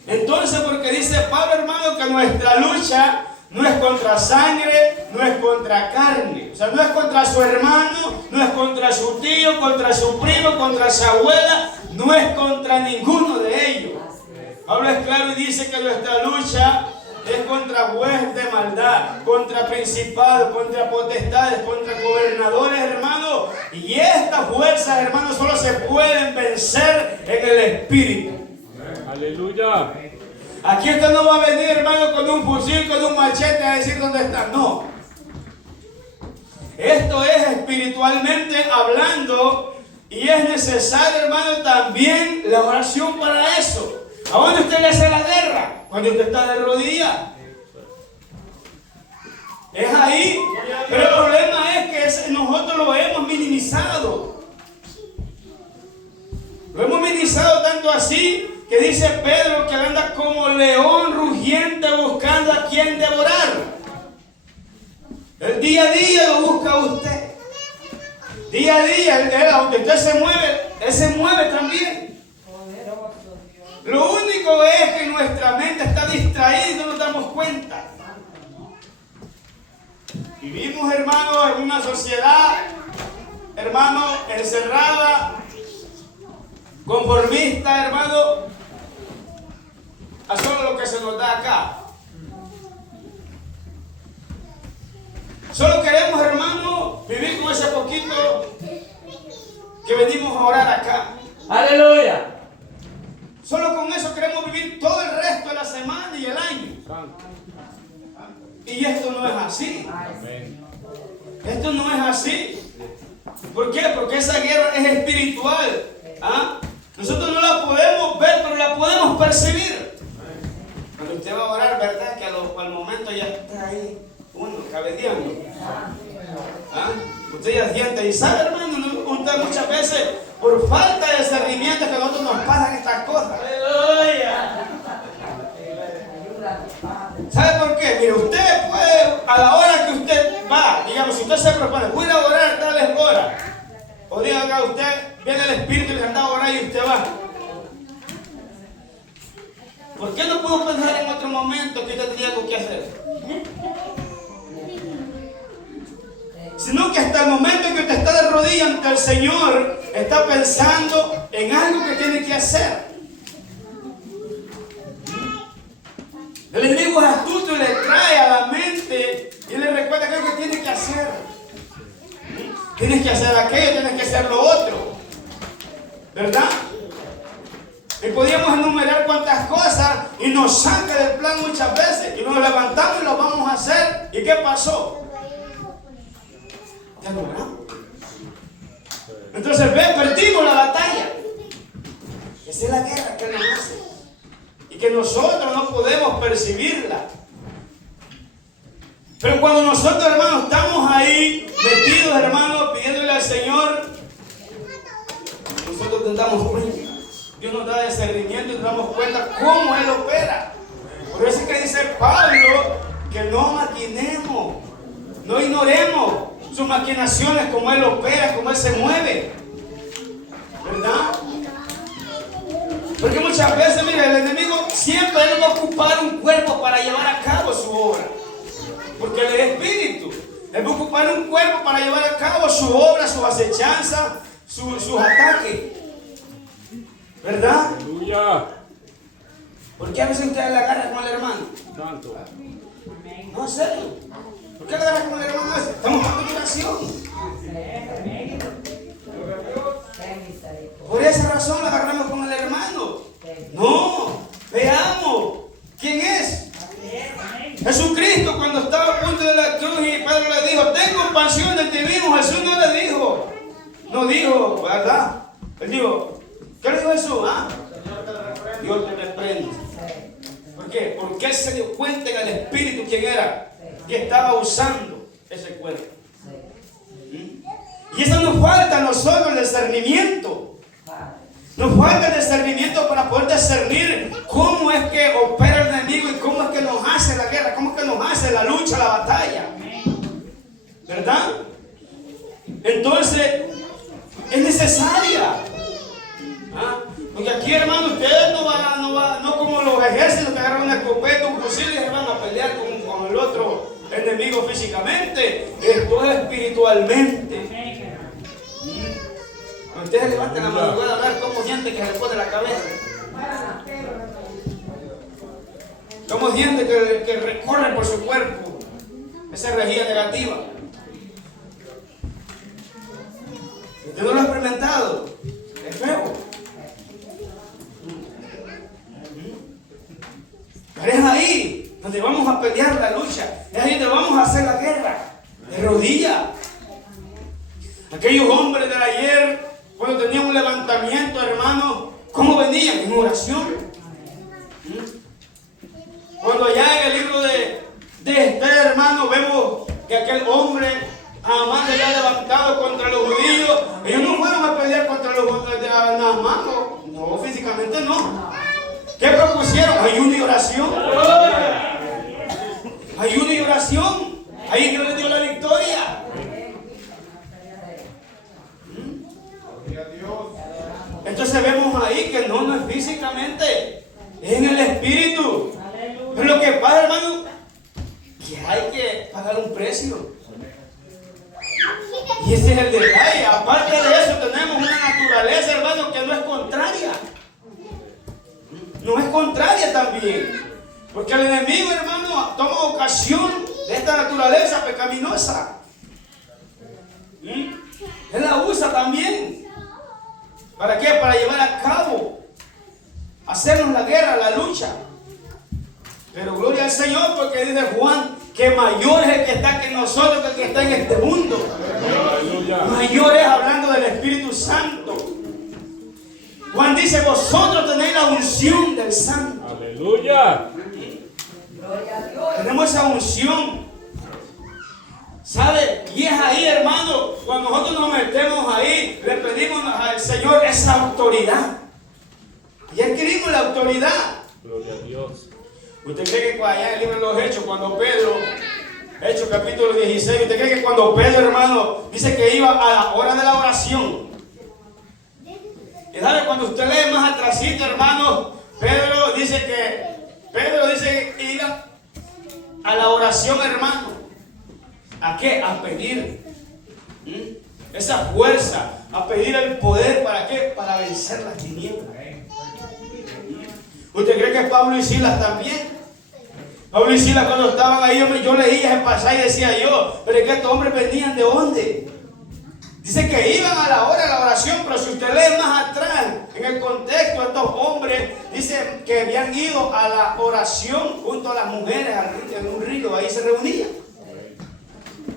Entonces, porque dice Pablo, hermano, que nuestra lucha no es contra sangre, no es contra carne. O sea, no es contra su hermano, no es contra su tío, contra su primo, contra su abuela, no es contra ninguno de ellos. Pablo es claro y dice que nuestra lucha es contra huestes de maldad, contra principados, contra potestades, contra gobernadores, hermanos. Y estas fuerzas, hermanos, solo se pueden vencer en el Espíritu. Aleluya. Aquí usted no va a venir, hermano, con un fusil, con un machete a decir dónde está. No. Esto es espiritualmente hablando y es necesario, hermano, también la oración para eso. ¿A dónde usted le hace la guerra? Cuando usted está de rodillas. Es ahí. Pero el problema es que nosotros lo hemos minimizado. Lo hemos minimizado tanto así que dice Pedro que anda como león rugiente buscando a quien devorar. El día a día lo busca usted. Día a día, aunque usted se mueve, él se mueve también. Lo único es que nuestra mente está distraída y no nos damos cuenta. Vivimos, hermano, en una sociedad, hermano, encerrada, conformista, hermano, a solo lo que se nos da acá. Solo queremos, hermano, vivir con ese poquito que venimos a orar acá. Aleluya. Solo con eso queremos vivir todo el resto de la semana. Y esto no es así. Amén. Esto no es así. ¿Por qué? Porque esa guerra es espiritual. ¿Ah? Nosotros no la podemos ver, pero la podemos percibir. Cuando usted va a orar, ¿verdad? Que al momento ya está ahí uno cabeceando. ¿Ah? Usted ya siente y sabe, hermano, usted muchas veces por falta de discernimiento que a nosotros nos pasan estas cosas. ¡Aleluya! ¿Sabe por qué? Mire, usted puede, a la hora que usted va, digamos, si usted se propone, voy a orar tales horas, o diga acá, usted viene el Espíritu y le anda a orar y usted va. ¿Por qué no puedo pensar en otro momento que usted tenía algo que hacer? Sino que hasta el momento en que usted está de rodillas ante el Señor, está pensando en algo que tiene que hacer. El enemigo es astuto y le trae a la mente y le recuerda que tiene que hacer. Tienes que hacer aquello, tienes que hacer lo otro. ¿Verdad? Y podíamos enumerar cuantas cosas y nos saca del plan muchas veces. Y nos levantamos y lo vamos a hacer. ¿Y qué pasó? Ya logramos. Entonces, perdimos la batalla. Esa es la guerra que nos hace. Y que nosotros no podemos percibirla. Pero cuando nosotros, hermanos, estamos ahí metidos, hermanos, pidiéndole al Señor, nosotros nos damos cuenta. Dios nos da discernimiento y nos damos cuenta cómo Él opera. Por eso es que dice Pablo que no maquinemos, no ignoremos sus maquinaciones, como Él opera, como Él se mueve. ¿Verdad? Porque muchas veces, mire, el enemigo siempre él va a ocupar un cuerpo para llevar a cabo su obra. Porque Él es espíritu. Él va a ocupar un cuerpo para llevar a cabo su obra, sus acechanzas, sus ataques. ¿Verdad? Aleluya. ¿Por qué a veces usted la agarra con el hermano? Santo. No, en serio. ¿Por qué la agarra con el hermano? Estamos bajo oración. Por esa razón la agarramos con el hermano. No, veamos quién es. Jesucristo, cuando estaba a punto de la cruz y Pedro le dijo, ten compasión de ti mismo. Jesús no le dijo, ¿verdad? Él dijo, ¿qué le dijo Jesús? ¿Ah? Dios te reprende. ¿Por qué? Porque él se dio cuenta en el Espíritu quién era y estaba usando ese cuerpo. Y eso nos falta a nosotros, el discernimiento. Nos falta el discernimiento para poder discernir cómo es que opera el enemigo y cómo es que nos hace la guerra, cómo es que nos hace la lucha, la batalla. ¿Verdad? Entonces, es necesaria. ¿Ah? Porque aquí, hermano, ustedes no como los ejércitos que agarran una escopeta, un fusil y se van a pelear con el otro enemigo físicamente. Esto es espiritualmente. Ustedes levanten la madrugada a ver cómo siente que se le pone la cabeza. Cómo siente que recorre por su cuerpo esa energía negativa. Usted no lo ha experimentado. Es feo. Pero es ahí donde vamos a pelear la lucha. Es ahí donde vamos a hacer la guerra. De rodillas. Aquellos hombres de ayer, cuando tenían un levantamiento, hermano, ¿cómo venían? En oración. Cuando allá en el libro de Esther, hermano, vemos que aquel hombre, Naamán, se había levantado contra los judíos. Ellos no fueron a pelear contra los judíos de Naamán, no, físicamente no. ¿Qué propusieron? Ayuno y oración. Ayuno y oración. Ahí Dios les dio la victoria. Entonces vemos ahí que no es físicamente, es en el espíritu. Pero lo que pasa, hermano, que hay que pagar un precio. Y ese es el detalle. Aparte de eso, tenemos una naturaleza, hermano, que no es contraria. No es contraria también. Porque el enemigo, hermano, toma ocasión de esta naturaleza pecaminosa. Él la usa también. ¿Para qué? Para llevar a cabo, hacernos la guerra, la lucha. Pero gloria al Señor, porque dice Juan que mayor es el que está que nosotros, que el que está en este mundo. Aleluya. Mayor es hablando del Espíritu Santo. Juan dice, vosotros tenéis la unción del Santo. Aleluya. Tenemos esa unción. ¿Sabe? Y es ahí, hermano, cuando nosotros nos metemos ahí, le pedimos al Señor esa autoridad. Y adquirimos la autoridad. Gloria a Dios. ¿Usted cree que allá en el libro de los Hechos, cuando Pedro, Hechos capítulo 16, usted cree que cuando Pedro, hermano, dice que iba a la hora de la oración? Y sabe, cuando usted lee más atrásito, hermano, Pedro dice que iba a la oración, hermano. ¿A qué? A pedir esa fuerza, a pedir el poder. ¿Para qué? Para vencer las tinieblas. ¿Usted cree que Pablo y Silas también? Pablo y Silas cuando estaban ahí, yo leía ese pasaje y decía yo, pero es que estos hombres venían de dónde? Dice que iban a la hora de la oración, pero si usted lee más atrás, en el contexto, estos hombres dicen que habían ido a la oración junto a las mujeres en un río, ahí se reunían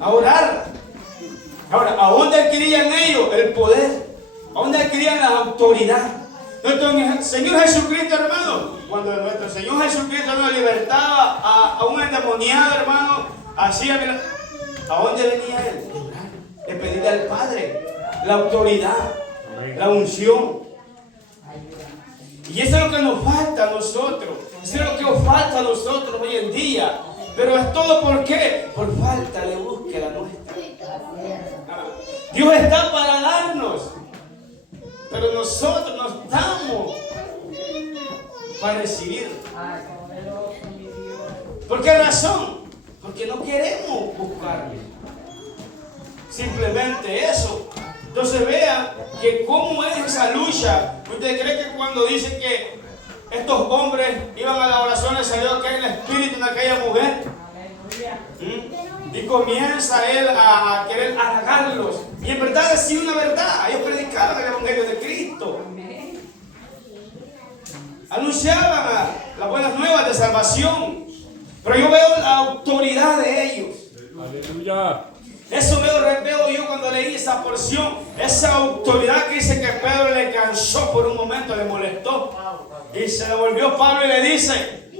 a orar. Ahora, ¿a dónde adquirían ellos el poder? ¿A dónde adquirían la autoridad? Nuestro Señor Jesucristo, hermano, cuando nuestro Señor Jesucristo nos libertaba a un endemoniado, hermano, hacía, ¿a dónde venía él? De pedirle al Padre la autoridad, la unción. Y eso es lo que nos falta a nosotros. Eso es lo que nos falta a nosotros hoy en día. Pero es todo ¿por qué? Por falta de búsqueda nuestra. Dios está para darnos, pero nosotros no estamos para recibir. ¿Por qué razón? Porque no queremos buscarle. Simplemente eso. Entonces vea que cómo es esa lucha. ¿Usted cree que cuando dicen que estos hombres iban a la oración les salió aquel espíritu en aquella mujer? Y comienza él a querer halagarlos. Y en verdad decía una verdad. Ellos predicaban el Evangelio de Cristo. Anunciaban las buenas nuevas de salvación. Pero yo veo la autoridad de ellos. Aleluya. Eso veo yo cuando leí esa porción. Esa autoridad que dice que Pedro le cansó por un momento, le molestó. Y se le volvió Pablo y le dice,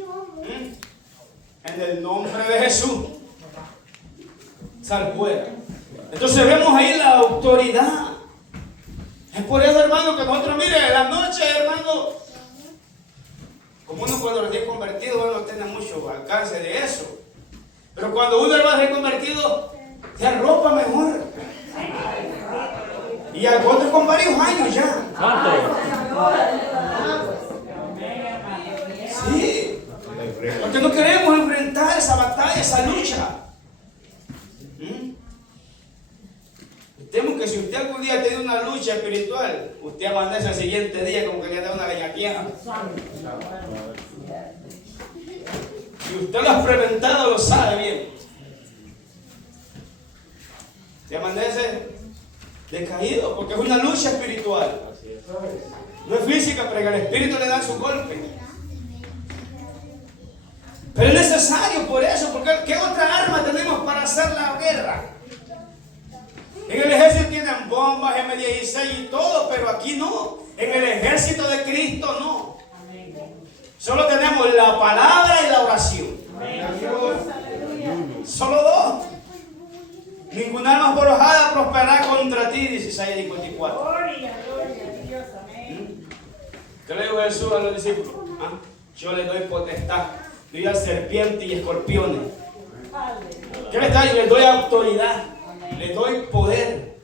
en el nombre de Jesús, sal fuera. Entonces vemos ahí la autoridad. Es por eso, hermano, que nosotros, mire, en la noche, hermano, como uno cuando recién convertido, uno no tiene mucho alcance de eso. Pero cuando uno es reconvertido, se arropa mejor. Y al otro con varios años ya. Sí. Porque no queremos enfrentar esa batalla, esa lucha. Temo que si usted algún día tiene una lucha espiritual, usted amanece al siguiente día como que le da una leñaquera. Si usted lo ha experimentado, lo sabe bien. Te amanece decaído porque es una lucha espiritual. No es física, pero en el espíritu le dan su golpe. Pero es necesario por eso, porque ¿qué otra arma tenemos para hacer la guerra? En el ejército tienen bombas, M16 y todo, pero aquí no. En el ejército de Cristo no. Solo tenemos la palabra y la oración. Solo dos. Ninguna arma forjada prosperará contra ti, 16:54. ¿Qué le dijo Jesús a los discípulos? Yo le doy potestad, doy a serpientes y escorpiones. ¿Qué le está diciendo? Le doy autoridad, le doy poder.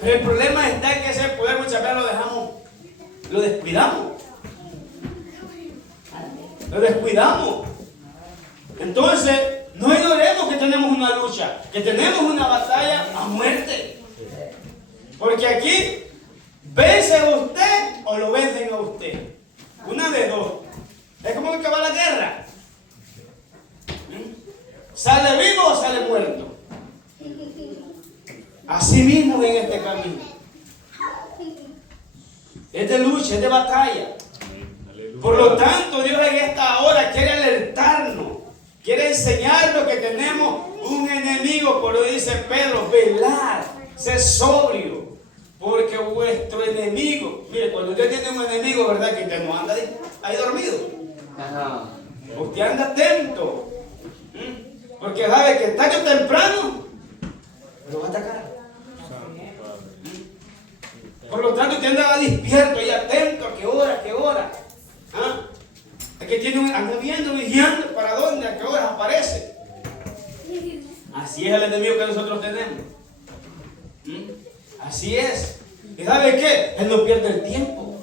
Pero el problema está en que ese poder muchas veces lo dejamos, lo descuidamos. Lo descuidamos. Entonces, no ignoremos que tenemos una lucha, que tenemos una batalla a muerte. Porque aquí, vence a usted o lo vencen a usted. Una de dos. Es como que va la guerra. ¿Sale vivo o sale muerto? Así mismo en este camino. Es de lucha, es de batalla. Por lo tanto, Dios en esta hora quiere alertarnos Quiere enseñarnos que tenemos un enemigo, por lo dice Pedro, velar, ser sobrio, porque vuestro enemigo, mire, cuando usted tiene un enemigo, ¿verdad? Que usted no anda ahí dormido. Ajá. Usted anda atento, porque sabe que tarde o temprano lo va a atacar. Por lo tanto, usted anda despierto y atento, ¿a qué hora? ¿Ah? Es que anda viendo, vigiando para dónde, a qué hora aparece. Así es el enemigo que nosotros tenemos. Así es. ¿Y sabe qué? Él no pierde el tiempo.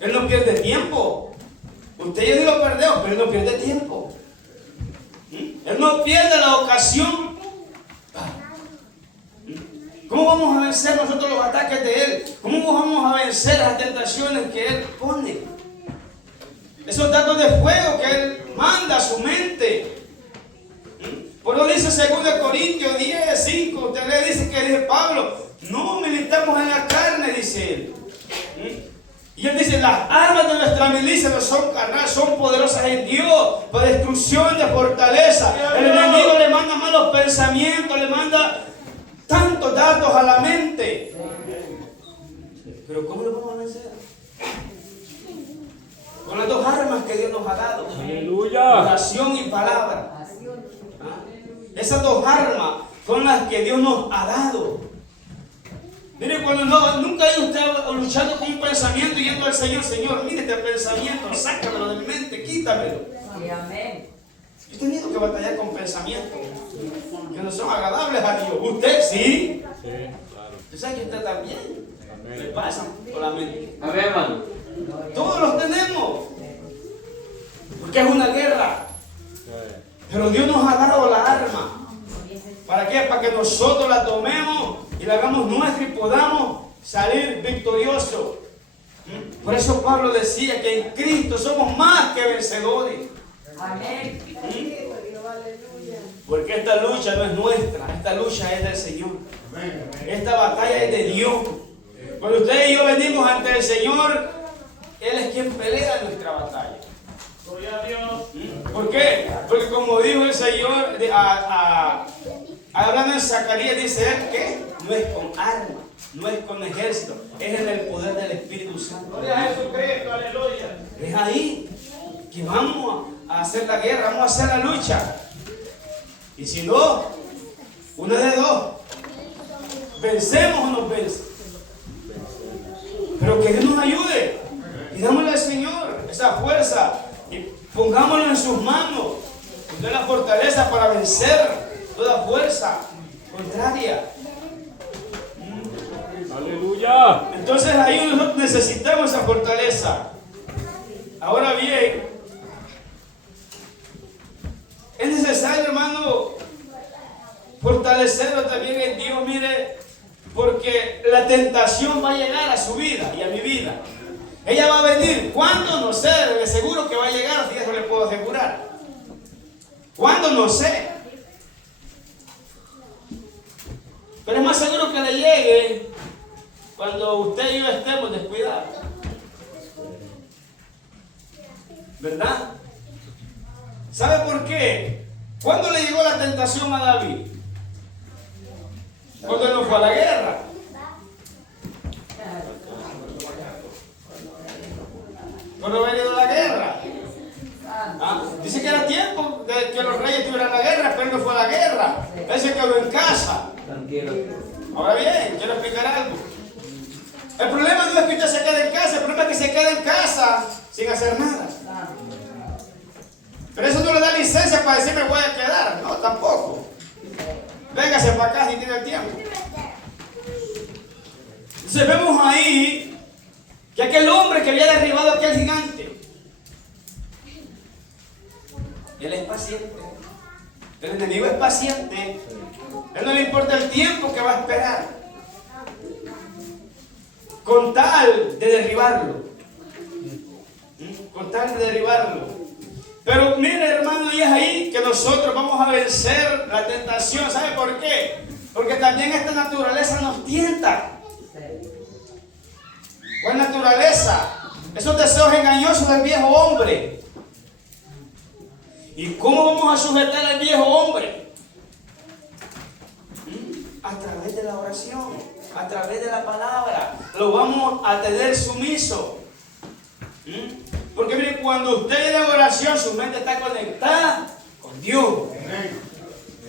Él no pierde tiempo. Usted y yo no lo perdemos, pero él no pierde tiempo. Él no pierde la ocasión. ¿Cómo vamos a vencer nosotros los ataques de él? ¿Cómo vamos a vencer las tentaciones que él pone? Esos datos de fuego que él manda a su mente. Por lo dice 2 Corintios 10, 5. Usted le dice que dice Pablo, no militamos en la carne, dice él. Y él dice, las armas de nuestra milicia no son carnales, son poderosas en Dios, para destrucción de fortaleza. El enemigo le manda malos pensamientos, le manda tantos datos a la mente. Pero ¿cómo lo vamos a vencer? Con las dos armas que Dios nos ha dado. Aleluya. Oración y palabra. Esas dos armas son las que Dios nos ha dado. Mire, cuando nunca hay usted luchando con un pensamiento yendo al Señor, Señor, mire este pensamiento, sácamelo de mi mente, quítamelo. Amén. Yo he tenido que batallar con pensamientos que no son agradables a Dios. ¿Usted sí? Sí, claro. Yo sé que usted también. Le pasan por la mente. Amén, hermano. Todos los tenemos. Porque es una guerra. Pero Dios nos ha dado la arma. ¿Para qué? Para que nosotros la tomemos y la hagamos nuestra y podamos salir victoriosos. Por eso Pablo decía que en Cristo somos más que vencedores. Amén. Porque esta lucha no es nuestra, esta lucha es del Señor. Esta batalla es de Dios. Cuando usted y yo venimos ante el Señor, Él es quien pelea nuestra batalla. Gloria a Dios. ¿Por qué? Porque como dijo el Señor, hablando en Zacarías, dice él que no es con armas, no es con ejército, es en el poder del Espíritu Santo. Gloria a Jesucristo, aleluya. Es ahí que vamos a hacer la guerra, vamos a hacer la lucha. Y si no, una de dos, vencemos o nos vence. Pero que Dios nos ayude y dámosle al Señor esa fuerza y pongámoslo en sus manos, de la fortaleza para vencer toda fuerza contraria. Aleluya. Entonces ahí nosotros necesitamos esa fortaleza. Ahora bien, es necesario, hermano, fortalecerlo también en Dios, mire, porque la tentación va a llegar a su vida y a mi vida. Ella va a venir. ¿Cuándo? No sé, de seguro que va a llegar, así eso le puedo asegurar. ¿Cuándo? No sé. Pero es más seguro que le llegue cuando usted y yo estemos descuidados. ¿Verdad? ¿Sabe por qué? ¿Cuándo le llegó la tentación a David? Cuando él no fue a la guerra. Cuando había ido a la guerra. Dice que era tiempo de que los reyes tuvieran la guerra, pero él no fue a la guerra. Él se quedó en casa. Tranquilo. Ahora bien, quiero explicar algo. El problema no es que usted se quede en casa, el problema es que se quede en casa sin hacer nada. Pero eso no le da licencia para decir me voy a quedar. No, tampoco. Véngase para acá si tiene el tiempo. Entonces vemos ahí que aquel hombre que había derribado a aquel gigante, él es paciente. El enemigo es paciente. A él no le importa el tiempo que va a esperar con tal de derribarlo. Con tal de derribarlo. Pero mire, hermano, y es ahí que nosotros vamos a vencer la tentación. ¿Sabe por qué? Porque también esta naturaleza nos tienta. ¿Cuál naturaleza? Esos deseos engañosos del viejo hombre. ¿Y cómo vamos a sujetar al viejo hombre? A través de la oración, a través de la palabra. Lo vamos a tener sumiso. Porque mire, cuando usted viene a oración, su mente está conectada con Dios.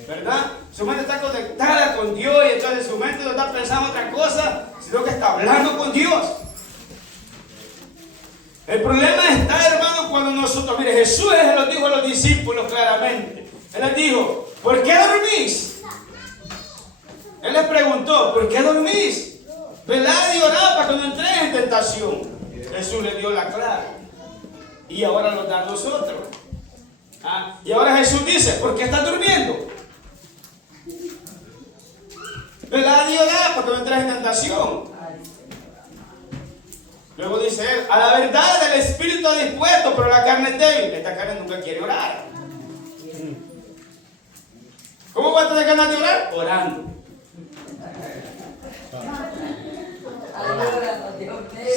¿Verdad? Su mente está conectada con Dios y entonces su mente no está pensando otra cosa, sino que está hablando con Dios. El problema está, hermano, cuando nosotros, mire, Jesús lo dijo a los discípulos claramente. Él les dijo, ¿por qué dormís? Él les preguntó, ¿por qué dormís? Velad y orad para que no entréis en tentación. Jesús les dio la clave. Y ahora nos da a nosotros. Y ahora Jesús dice, ¿por qué estás durmiendo? Velad y orad para que no entréis en tentación. Luego dice él, a la verdad el espíritu está dispuesto, pero la carne es débil. Esta carne nunca quiere orar. ¿Cómo va a tener ganas de orar? Orando.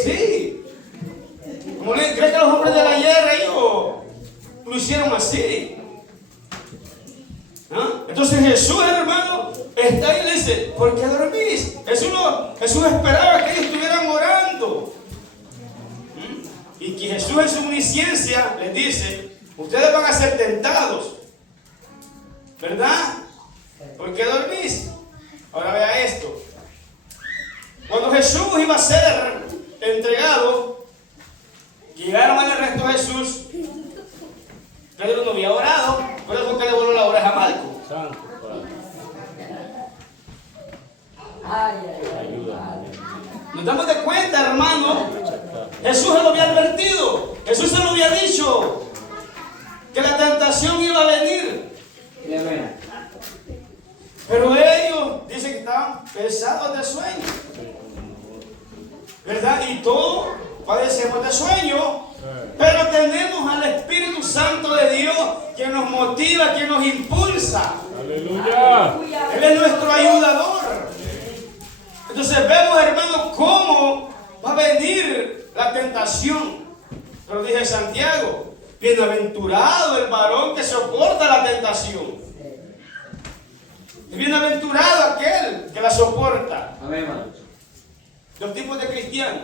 Sí. ¿Cómo cree que los hombres de la guerra ellos lo hicieron así? Entonces Jesús, hermano, está ahí y le dice, ¿por qué dormís? Jesús esperaba que ellos estuvieran orando. Y que Jesús en su omnisciencia les dice, ustedes van a ser tentados, ¿verdad? ¿Por qué dormís? Ahora vea esto. Cuando Jesús iba a ser entregado, llegaron al arresto de Jesús. Pedro no había orado, por eso que le voló la oreja a Marco. Santo Padre. Ayúdame. Nos damos de cuenta, hermano. Jesús se lo había advertido. Jesús se lo había dicho. Que la tentación iba a venir. Pero ellos dicen que estaban pesados de sueño. ¿Verdad? Y todos padecemos de sueño. Pero tenemos al Espíritu Santo de Dios que nos motiva, que nos impulsa. Aleluya. Él es nuestro ayudador. Entonces vemos, hermano, cómo va a venir la tentación. Pero dice Santiago, bienaventurado el varón que soporta la tentación. Y bienaventurado aquel que la soporta. Amén, hermano. Los tipos de cristianos.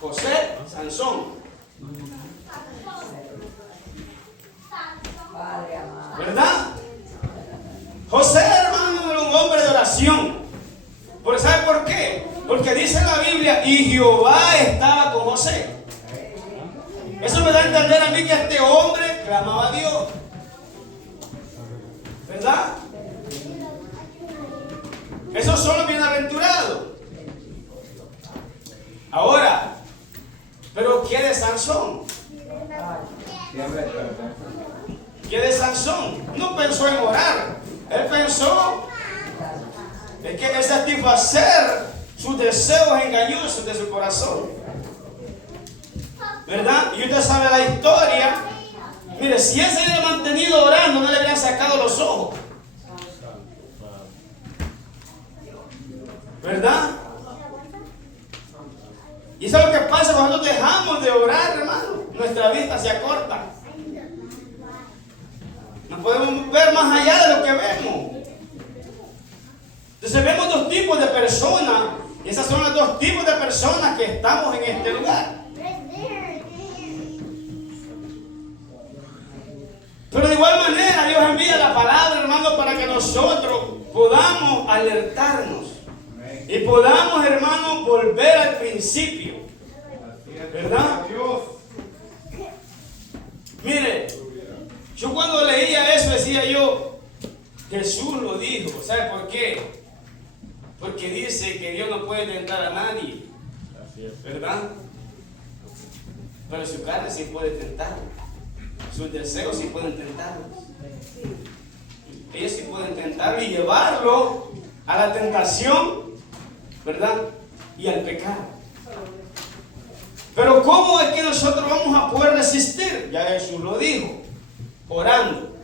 José, Sansón. ¿Verdad? José, hermano, era un hombre de oración. ¿Sabe por qué? Porque dice la Biblia, y Jehová estaba con José. Eso me da a entender a mí que este hombre clamaba a Dios. ¿Verdad? Esos son los bienaventurados. Ahora, ¿pero qué de Sansón? ¿Qué de Sansón? No pensó en orar. Él pensó en que satisfacer sus deseos engañosos de su corazón. ¿Verdad? Y usted sabe la historia. Mire, si él se hubiera mantenido orando, no le habrían sacado los ojos. ¿Verdad? Y eso es lo que pasa cuando dejamos de orar, hermano. Nuestra vista se acorta. No podemos ver más allá de lo que vemos. Entonces vemos dos tipos de personas. Y esos son los dos tipos de personas que estamos en este lugar. Pero de igual manera Dios envía la palabra, hermano, para que nosotros podamos alertarnos. Y podamos, hermano, volver al principio. ¿Verdad? Mire, yo cuando leía eso decía yo, Jesús lo dijo. ¿Sabe por qué? Porque dice que Dios no puede tentar a nadie. ¿Verdad? Pero su carne sí puede tentar. Sus deseos sí pueden tentarlos. Ellos sí pueden tentarlo y llevarlo a la tentación, ¿verdad? Y al pecado. Pero ¿cómo es que nosotros vamos a poder resistir? Ya Jesús lo dijo, orando,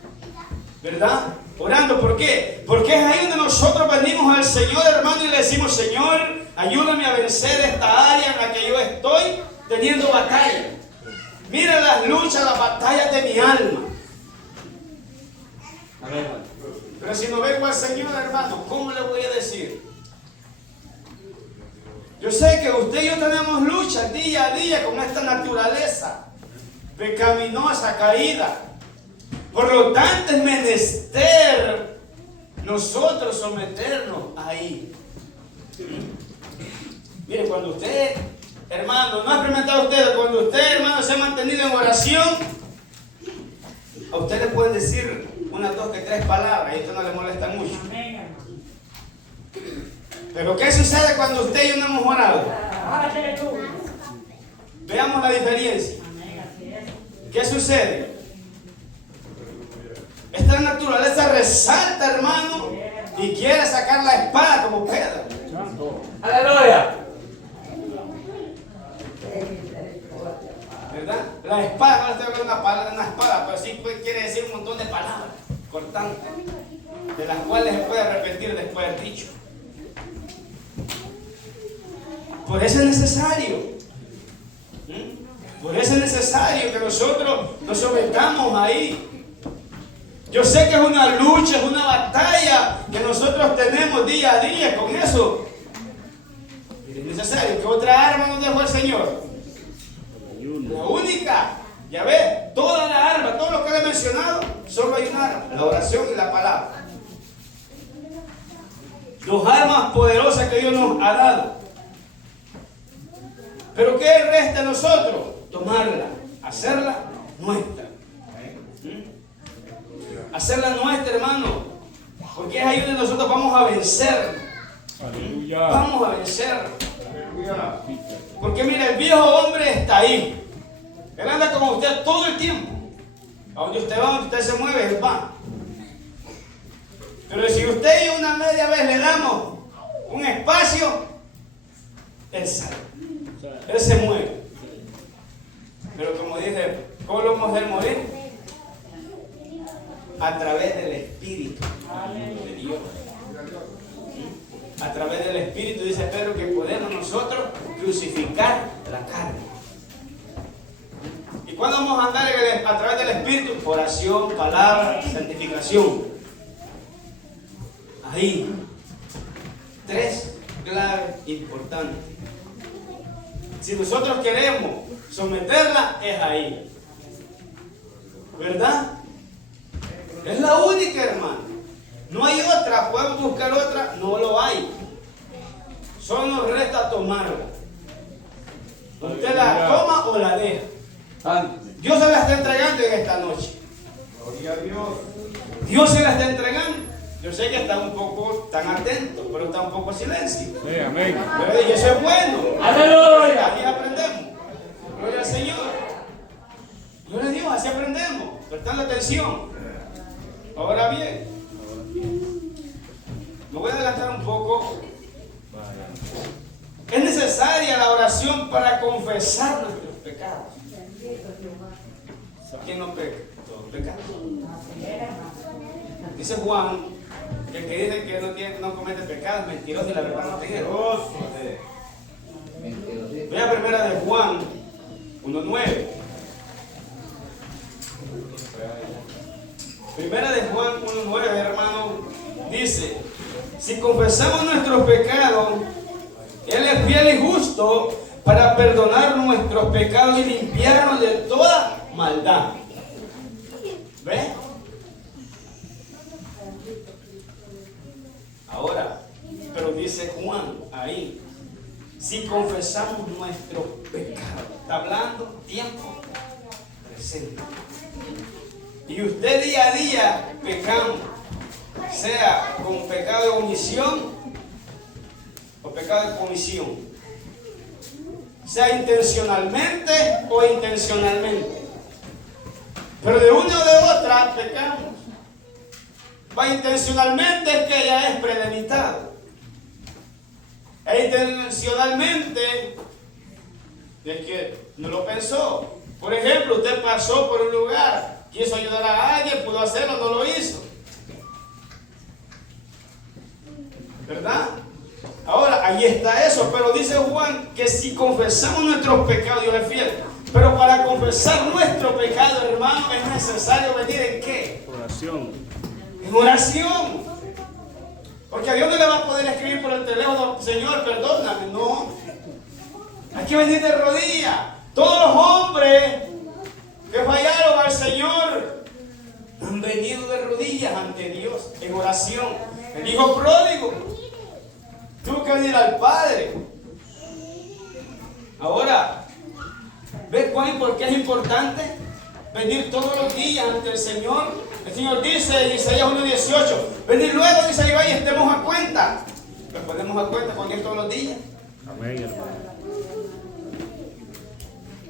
¿verdad? Orando, ¿por qué? Porque es ahí donde nosotros venimos al Señor, hermano, y le decimos, Señor, ayúdame a vencer esta área en la que yo estoy teniendo batalla. Mira las luchas, las batallas de mi alma. Pero si no vengo al Señor, hermano, ¿cómo le voy a decir? Yo sé que usted y yo tenemos luchas día a día con esta naturaleza pecaminosa, caída. Por lo tanto, es menester nosotros someternos ahí. Mire, cuando usted, hermano, no ha experimentado usted, cuando usted, hermano, se ha mantenido en oración, a usted le pueden decir unas 2 que 3 palabras y esto no le molesta mucho. Pero ¿qué sucede cuando usted y yo no hemos orado? Veamos la diferencia. ¿Qué sucede? Esta naturaleza resalta, hermano, y quiere sacar la espada como pueda. Aleluya. ¿Verdad? La espada, no estoy hablando de una espada, pero sí quiere decir un montón de palabras cortantes, de las cuales se puede repetir después del dicho. Por eso es necesario. Por eso es necesario que nosotros nos sometamos ahí. Yo sé que es una lucha, es una batalla que nosotros tenemos día a día con eso. Es necesario que otra arma nos dejó el Señor. La única. Ya ves, toda la arma, todo lo que le he mencionado, solo hay una arma, la oración y la palabra. 2 armas poderosas que Dios nos ha dado. Pero ¿qué resta a nosotros? Tomarla, hacerla nuestra. Hacerla nuestra, hermano. Porque es ahí donde nosotros vamos a vencer. Aleluya. Vamos a vencer. Porque mira, el viejo hombre está ahí. Él anda con usted todo el tiempo. A donde usted va, donde usted se mueve, él va. Pero si usted y una media vez le damos un espacio, él sale. Él se mueve. Pero como dije, ¿cómo lo vamos a hacer morir? A través del Espíritu de Dios. A través del Espíritu dice Pedro que podemos nosotros crucificar la carne. ¿Y cuándo vamos a andar a través del Espíritu? Oración, palabra, santificación. Ahí. 3 claves importantes. Si nosotros queremos someterla, es ahí. ¿Verdad? Es la única, hermano. No hay otra. Podemos buscar otra. No lo hay. Solo nos resta tomarla. Usted la toma o la deja. Dios se la está entregando en esta noche. Gloria a Dios. Dios se la está entregando. Yo sé que está un poco tan atento, pero está un poco silencio. Sí, amén. Pero y eso es bueno. Aleluya. Así aprendemos. Gloria al Señor. Gloria a Dios, así aprendemos. Prestando atención. Ahora bien, me voy a adelantar un poco. Es necesaria la oración para confesar nuestros pecados. ¿Quién no peca? Todos pecamos. Dice Juan que el que dice que no comete pecado es mentiroso y la verdad no tiene. Voy a primera de Juan 1:9. Primera de Juan 1:9, hermano, dice: si confesamos nuestros pecados, Él es fiel y justo para perdonar nuestros pecados y limpiarnos de toda maldad. ¿Ves? Ahora, pero dice Juan ahí, si confesamos nuestros pecados, está hablando tiempo presente. Y usted día a día pecamos, sea con pecado de omisión o pecado de comisión, sea intencionalmente o intencionalmente. Pero de una o de otra pecamos. Va intencionalmente es que ya es premeditado. E intencionalmente es que no lo pensó. Por ejemplo, usted pasó por un lugar, quiso ayudar a alguien, pudo hacerlo, no lo hizo. ¿Verdad? Ahora, ahí está eso, pero dice Juan que si confesamos nuestros pecados, Dios es fiel. Pero para confesar nuestro pecado, hermano, es necesario venir ¿en qué? Oración. En oración. Porque a Dios no le va a poder escribir por el teléfono, Señor, perdóname. No. Hay que venir de rodillas. Todos los hombres que fallaron al Señor han venido de rodillas ante Dios en oración. El hijo pródigo tuvo que venir al Padre. Ahora, ¿ves por qué es importante venir todos los días ante el Señor? El Señor dice en Isaías 1:18, venir luego, dice ahí, y estemos a cuenta. Nos ponemos a cuenta con Dios todos los días. Amén, hermano.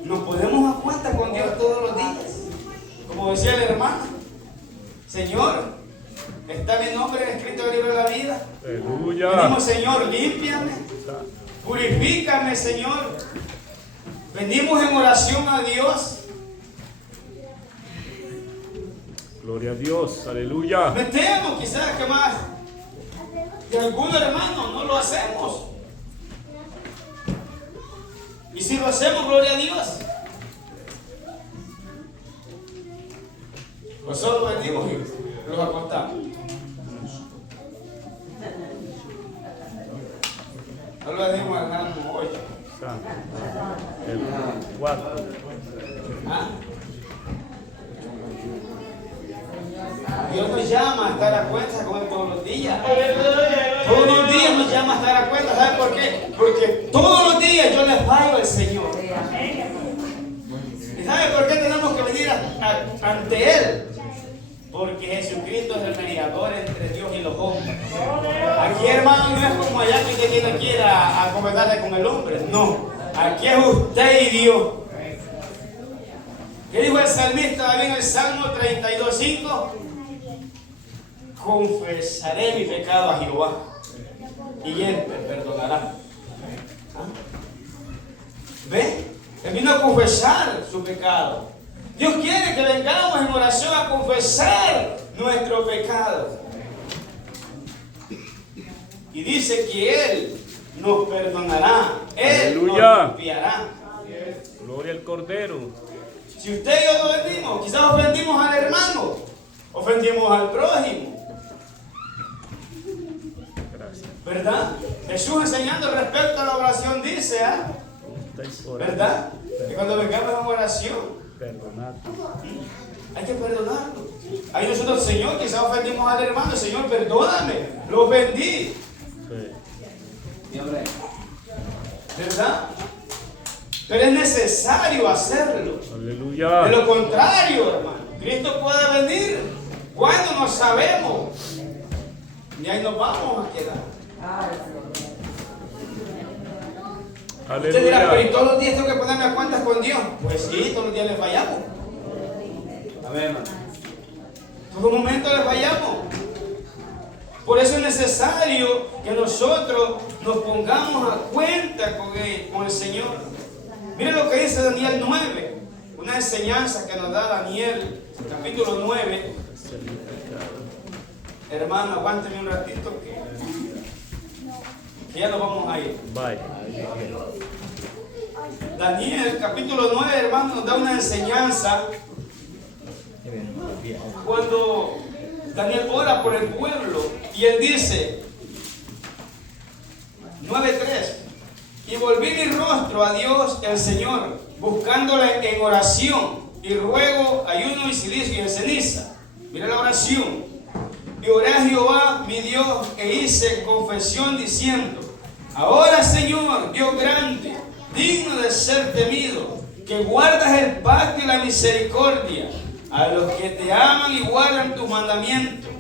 Nos ponemos a cuenta con Dios todos los días. Como decía el hermano, Señor, está mi nombre escrito en el libro de la vida. Aleluya. Venimos, Señor, límpiame, purifícame, Señor. Venimos en oración a Dios. Gloria a Dios. Aleluya. Me temo quizás que más de algunos hermanos no lo hacemos. Y si lo hacemos, gloria a Dios. Pues solo venimos y los acostamos. No lo venimos a ganar como hoy. Santo. El 4. ¿Ah? Dios nos llama a estar a cuenta con Él todos los días. Todos los días nos llama a estar a cuenta. ¿Saben por qué? Porque todos los días yo le fallo al Señor. ¿Y saben por qué tenemos que venir ante Él? Porque Jesucristo es el mediador entre Dios y los hombres. Aquí, hermano, no es como allá que usted quiera acomodarse con el hombre. No. Aquí es usted y Dios. ¿Qué dijo el salmista David en el Salmo 32:5? Confesaré mi pecado a Jehová y Él me perdonará. ¿Ah? ¿Ve? Él vino a confesar su pecado. Dios quiere que vengamos en oración a confesar nuestro pecado. Y dice que Él nos perdonará. Él Aleluya. nos limpiará. Gloria al Cordero. Si usted y yo lo ofendimos, quizás ofendimos al hermano, ofendimos al prójimo. Gracias. ¿Verdad? Jesús enseñando respecto a la oración dice, ¿verdad? Que cuando vengamos a oración, Perdonad. hay que perdonarlo. Ahí nosotros, Señor, quizás ofendimos al hermano, Señor, perdóname, lo ofendí. Sí. ¿Verdad? Pero es necesario hacerlo. Aleluya. De lo contrario, hermano, Cristo puede venir cuando no sabemos. Y ahí nos vamos a quedar. Usted dirá, pero ¿y Aleluya. todos los días tengo que ponerme a cuentas con Dios? Pues sí, todos los días le fallamos. A ver, hermano. Todo momento le fallamos. Por eso es necesario que nosotros nos pongamos a cuenta con el Señor. Miren lo que dice Daniel 9, una enseñanza que nos da Daniel, capítulo 9. Hermano, aguánteme un ratito que ya nos vamos a ir. Bye. Daniel, capítulo 9, hermano, nos da una enseñanza cuando Daniel ora por el pueblo y él dice, 9:3, y volví mi rostro a Dios el Señor, buscándole en oración y ruego, ayuno y silicio y ceniza. Mira la oración. Y oré a Jehová mi Dios e hice confesión diciendo, ahora Señor, Dios grande, digno de ser temido, que guardas el pacto y la misericordia a los que te aman y guardan tus mandamientos.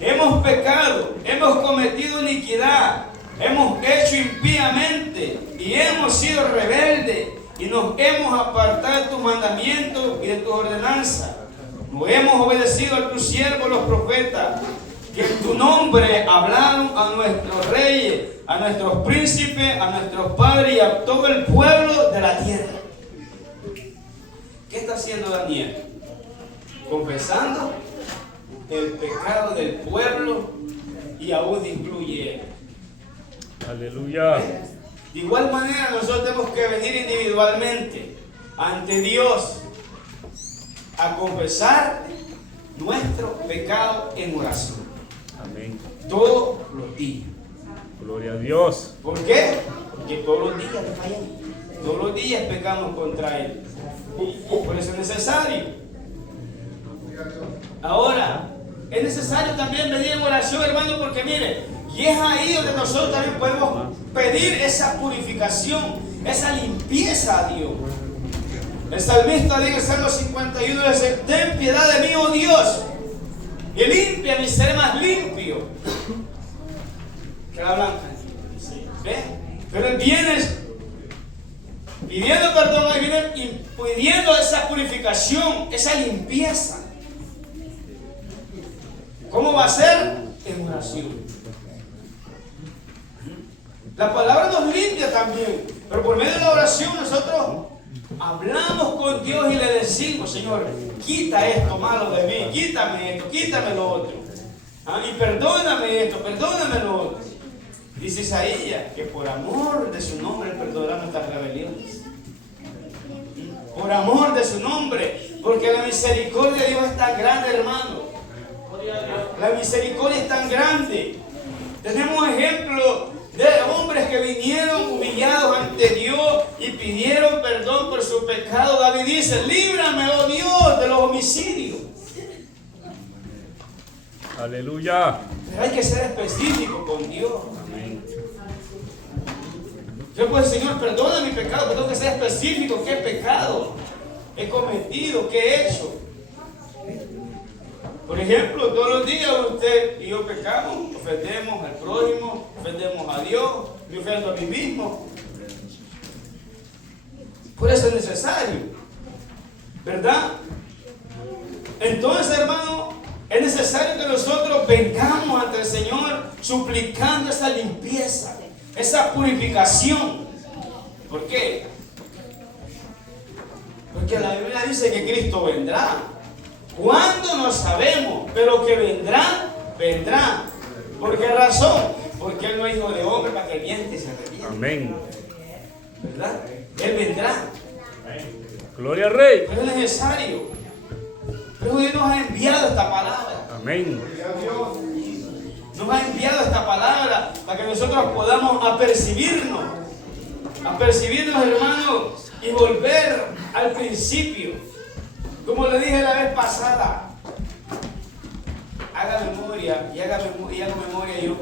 Hemos pecado, hemos cometido iniquidad, hemos hecho impíamente y hemos sido rebeldes y nos hemos apartado de tus mandamientos y de tus ordenanzas. No hemos obedecido a tus siervos los profetas, que en tu nombre hablaron a nuestros reyes, a nuestros príncipes, a nuestros padres y a todo el pueblo de la tierra. ¿Qué está haciendo Daniel? Confesando el pecado del pueblo y aún incluye él. Aleluya. De igual manera nosotros tenemos que venir individualmente ante Dios a confesar nuestro pecado en oración. Amén. Todos los días. Gloria a Dios. ¿Por qué? Porque todos los días le fallamos. Todos los días pecamos contra Él. Por eso es necesario. Ahora, es necesario también venir en oración, hermano, porque mire, y es ahí donde nosotros también podemos pedir esa purificación, esa limpieza a Dios. El salmista dice en el Salmo 51, dice: ten piedad de mí, oh Dios, y limpia mi ser más limpio que la blanca. ¿Ve? Pero él viene pidiendo perdón, él viene pidiendo esa purificación, esa limpieza. ¿Cómo va a ser? En oración. La palabra nos limpia también, pero por medio de la oración nosotros hablamos con Dios y le decimos: Señor, quita esto malo de mí, quítame esto, quítame lo otro. Y perdóname esto, perdóname lo otro. Dice Isaías que por amor de su nombre perdonará nuestras rebeliones. Por amor de su nombre, porque la misericordia de Dios es tan grande, hermano. La misericordia es tan grande. Tenemos ejemplos de hombres que vinieron humillados ante Dios y pidieron perdón por su pecado. David dice: líbrame, oh Dios, de los homicidios. Aleluya. Pero hay que ser específico con Dios. Amén. Yo pues, Señor, perdona mi pecado, pero tengo que ser específico. ¿Qué pecado he cometido? ¿Qué he hecho? Por ejemplo, todos los días usted y yo pecamos, ofendemos al prójimo, ofendemos a Dios, me ofendo a mí mismo. Por eso es necesario, ¿verdad? Entonces, hermano, es necesario que nosotros vengamos ante el Señor suplicando esa limpieza, esa purificación. ¿Por qué? Porque la Biblia dice que Cristo vendrá. ¿Cuándo? No sabemos, pero que vendrá, vendrá. ¿Por qué razón? Porque Él no es hijo de hombre para que miente y se arrepienta. Amén. ¿Verdad? Él vendrá. Gloria al Rey. Pero es necesario. Pero Dios nos ha enviado esta palabra. Amén. Nos ha enviado esta palabra para que nosotros podamos apercibirnos, hermanos, y volver al principio. Como le dije la vez pasada, haga memoria y hago memoria yo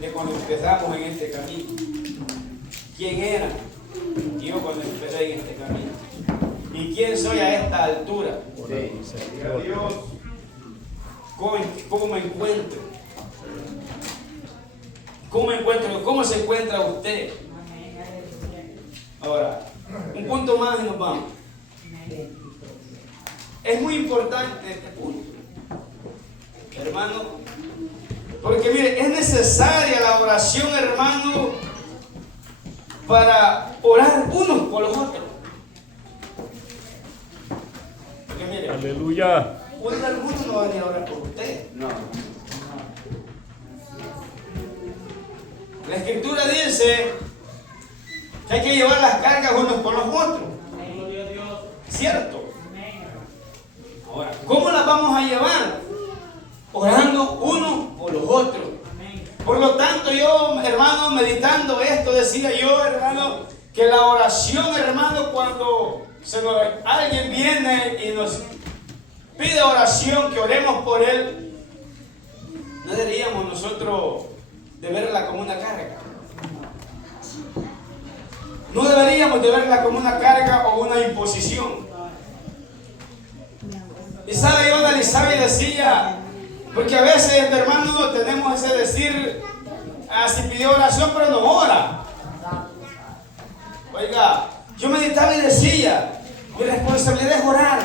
de cuando empezamos en este camino. ¿Quién era yo cuando empecé en este camino? ¿Y quién soy a esta altura? Dios, ¿cómo me encuentro? ¿Cómo me encuentro? ¿Cómo se encuentra usted? Ahora, un punto más y nos vamos. Es muy importante este punto, hermano, porque mire, es necesaria la oración, hermano, para orar unos por los otros. Porque mire, Aleluya. alguno no va a venir a orar por usted. No. La Escritura dice que hay que llevar las cargas unos por los otros. ¿Cierto? Ahora, ¿cómo las vamos a llevar? Orando unos por los otros. Por lo tanto, yo, hermano, meditando esto, decía yo, hermano, que la oración, hermano, cuando alguien viene y nos pide oración, que oremos por él, no deberíamos nosotros de verla como una carga. No deberíamos de verla como una carga o una imposición. Y sabe, yo analizaba y decía, porque a veces, hermano, tenemos ese decir, si pidió oración pero no ora. Oiga, yo meditaba y decía, mi responsabilidad es orar,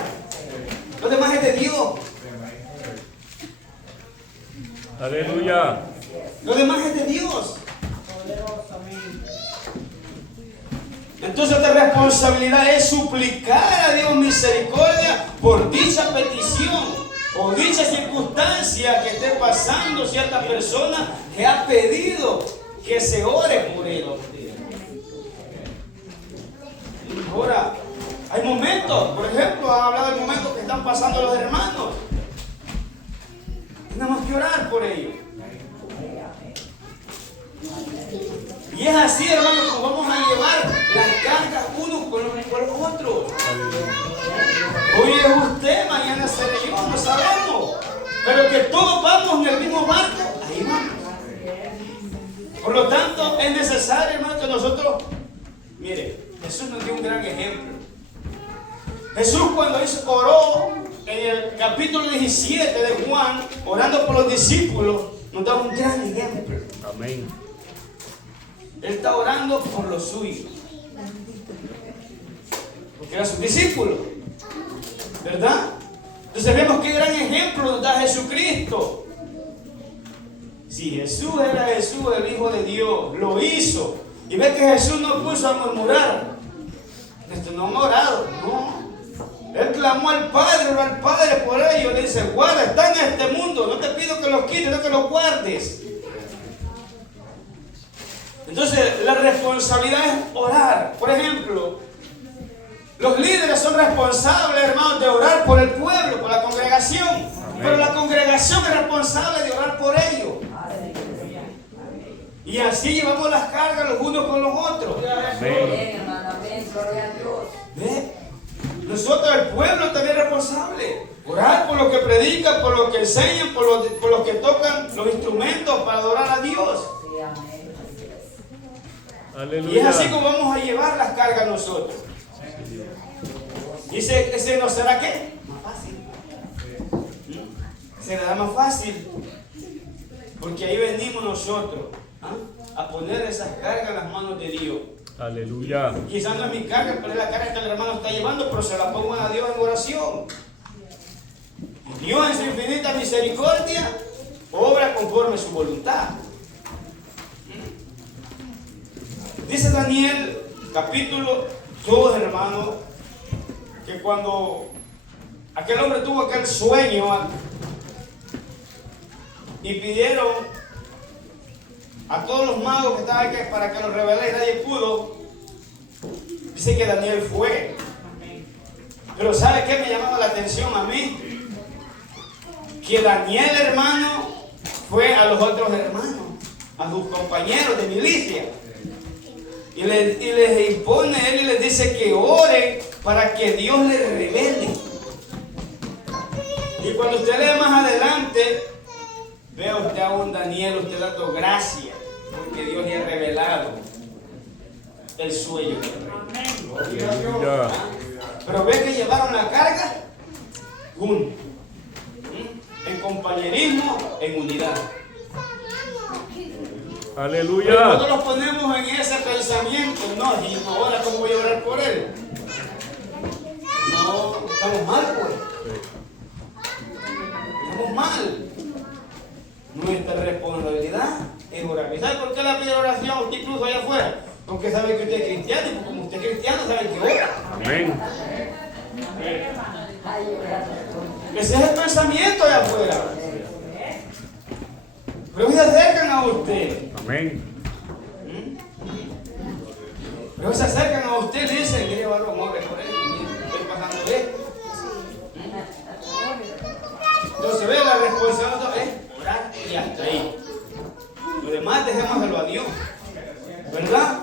lo demás es de Dios. Aleluya. Lo demás es de Dios. Entonces nuestra responsabilidad es suplicar a Dios misericordia por dicha petición o dicha circunstancia que esté pasando cierta persona que ha pedido que se ore por él. Ahora, Hay momentos, por ejemplo, ha hablado del momento que están pasando los hermanos. Tenemos que orar por ellos. Y es así, hermanos, como vamos a llevar las cargas unos con los otros. Hoy es usted, mañana seré yo, no sabemos. Pero que todos vamos en el mismo barco, ahí vamos. Por lo tanto, es necesario, hermano, que nosotros, mire, Jesús nos dio un gran ejemplo. Jesús cuando oró en el capítulo 17 de Juan, orando por los discípulos, nos da un gran ejemplo. Amén. Él está orando por los suyos, porque eran sus discípulos, ¿verdad? Entonces vemos qué gran ejemplo nos da Jesucristo. Si Jesús era Jesús, el Hijo de Dios, lo hizo. Y ve que Jesús no puso a murmurar. Esto no han orado, no. Él clamó al Padre, oró al Padre por ellos. Le dice, guarda, está en este mundo. No te pido que los quites, no que los guardes. Entonces, la responsabilidad es orar. Por ejemplo, los líderes son responsables, hermanos, de orar por el pueblo, por la congregación. Amén. Pero la congregación es responsable de orar por ellos. Y así llevamos las cargas los unos con los otros. Amén. ¿Ve? Nosotros, el pueblo, también es responsable. Orar por los que predican, por los que enseñan, por los que tocan los instrumentos para adorar a Dios. Aleluya. Y es así como vamos a llevar las cargas nosotros. Dice, ¿ese no será qué? Más fácil. Se le da más fácil. Porque ahí venimos nosotros a poner esas cargas en las manos de Dios. Aleluya. Quizás no es mi carga, pero es la carga que el hermano está llevando, pero se la pongo a Dios en oración. Dios en su infinita misericordia obra conforme su voluntad. Dice Daniel, capítulo 2, hermano, que cuando aquel hombre tuvo aquel sueño y pidieron a todos los magos que estaban aquí para que los revelara y nadie pudo, dice que Daniel fue. Pero ¿sabe qué me llamaba la atención a mí? Que Daniel, hermano, fue a los otros hermanos, a sus compañeros de milicia. Y les impone a él y les dice que oren para que Dios les revele. Y cuando usted lee más adelante, ve usted a un Daniel, usted dando gracias, porque Dios le ha revelado el sueño. Aleluya. Pero ve que llevaron la carga juntos, en compañerismo, en unidad. Pero Aleluya. nosotros los ponemos en ese pensamiento, no, y ahora cómo voy a orar por él. No, estamos mal, pues. Estamos mal. Nuestra responsabilidad es orar. ¿Y sabe por qué le pide oración a usted incluso allá afuera? Porque sabe que usted es cristiano y como usted es cristiano sabe que ora. Amén. Ese es el pensamiento allá afuera. Pero se acercan a usted. Amén. Pero se acercan a usted y le dicen, mire varón, ore por él, estoy pasando de esto. Entonces ve, la responsabilidad es orar y hasta ahí. Lo demás dejémoslo a Dios, ¿verdad?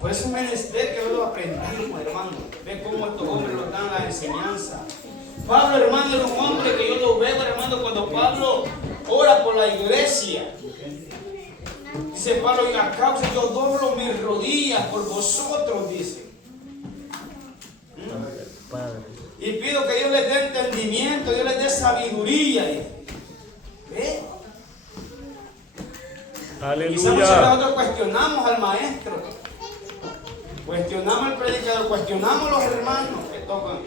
Por eso es menester que lo aprendamos, hermano. Ve cómo estos hombres nos dan la enseñanza. Pablo, hermano, era un hombre que yo lo veo, hermano, cuando Pablo ora por la iglesia. Dice Pablo, y a causa yo doblo mis rodillas por vosotros, dice. Y pido que Dios les dé entendimiento, Dios les dé sabiduría. Dice. ¿Ve? Quizás muchas veces nosotros cuestionamos al maestro, cuestionamos al predicador, cuestionamos a los hermanos que tocan.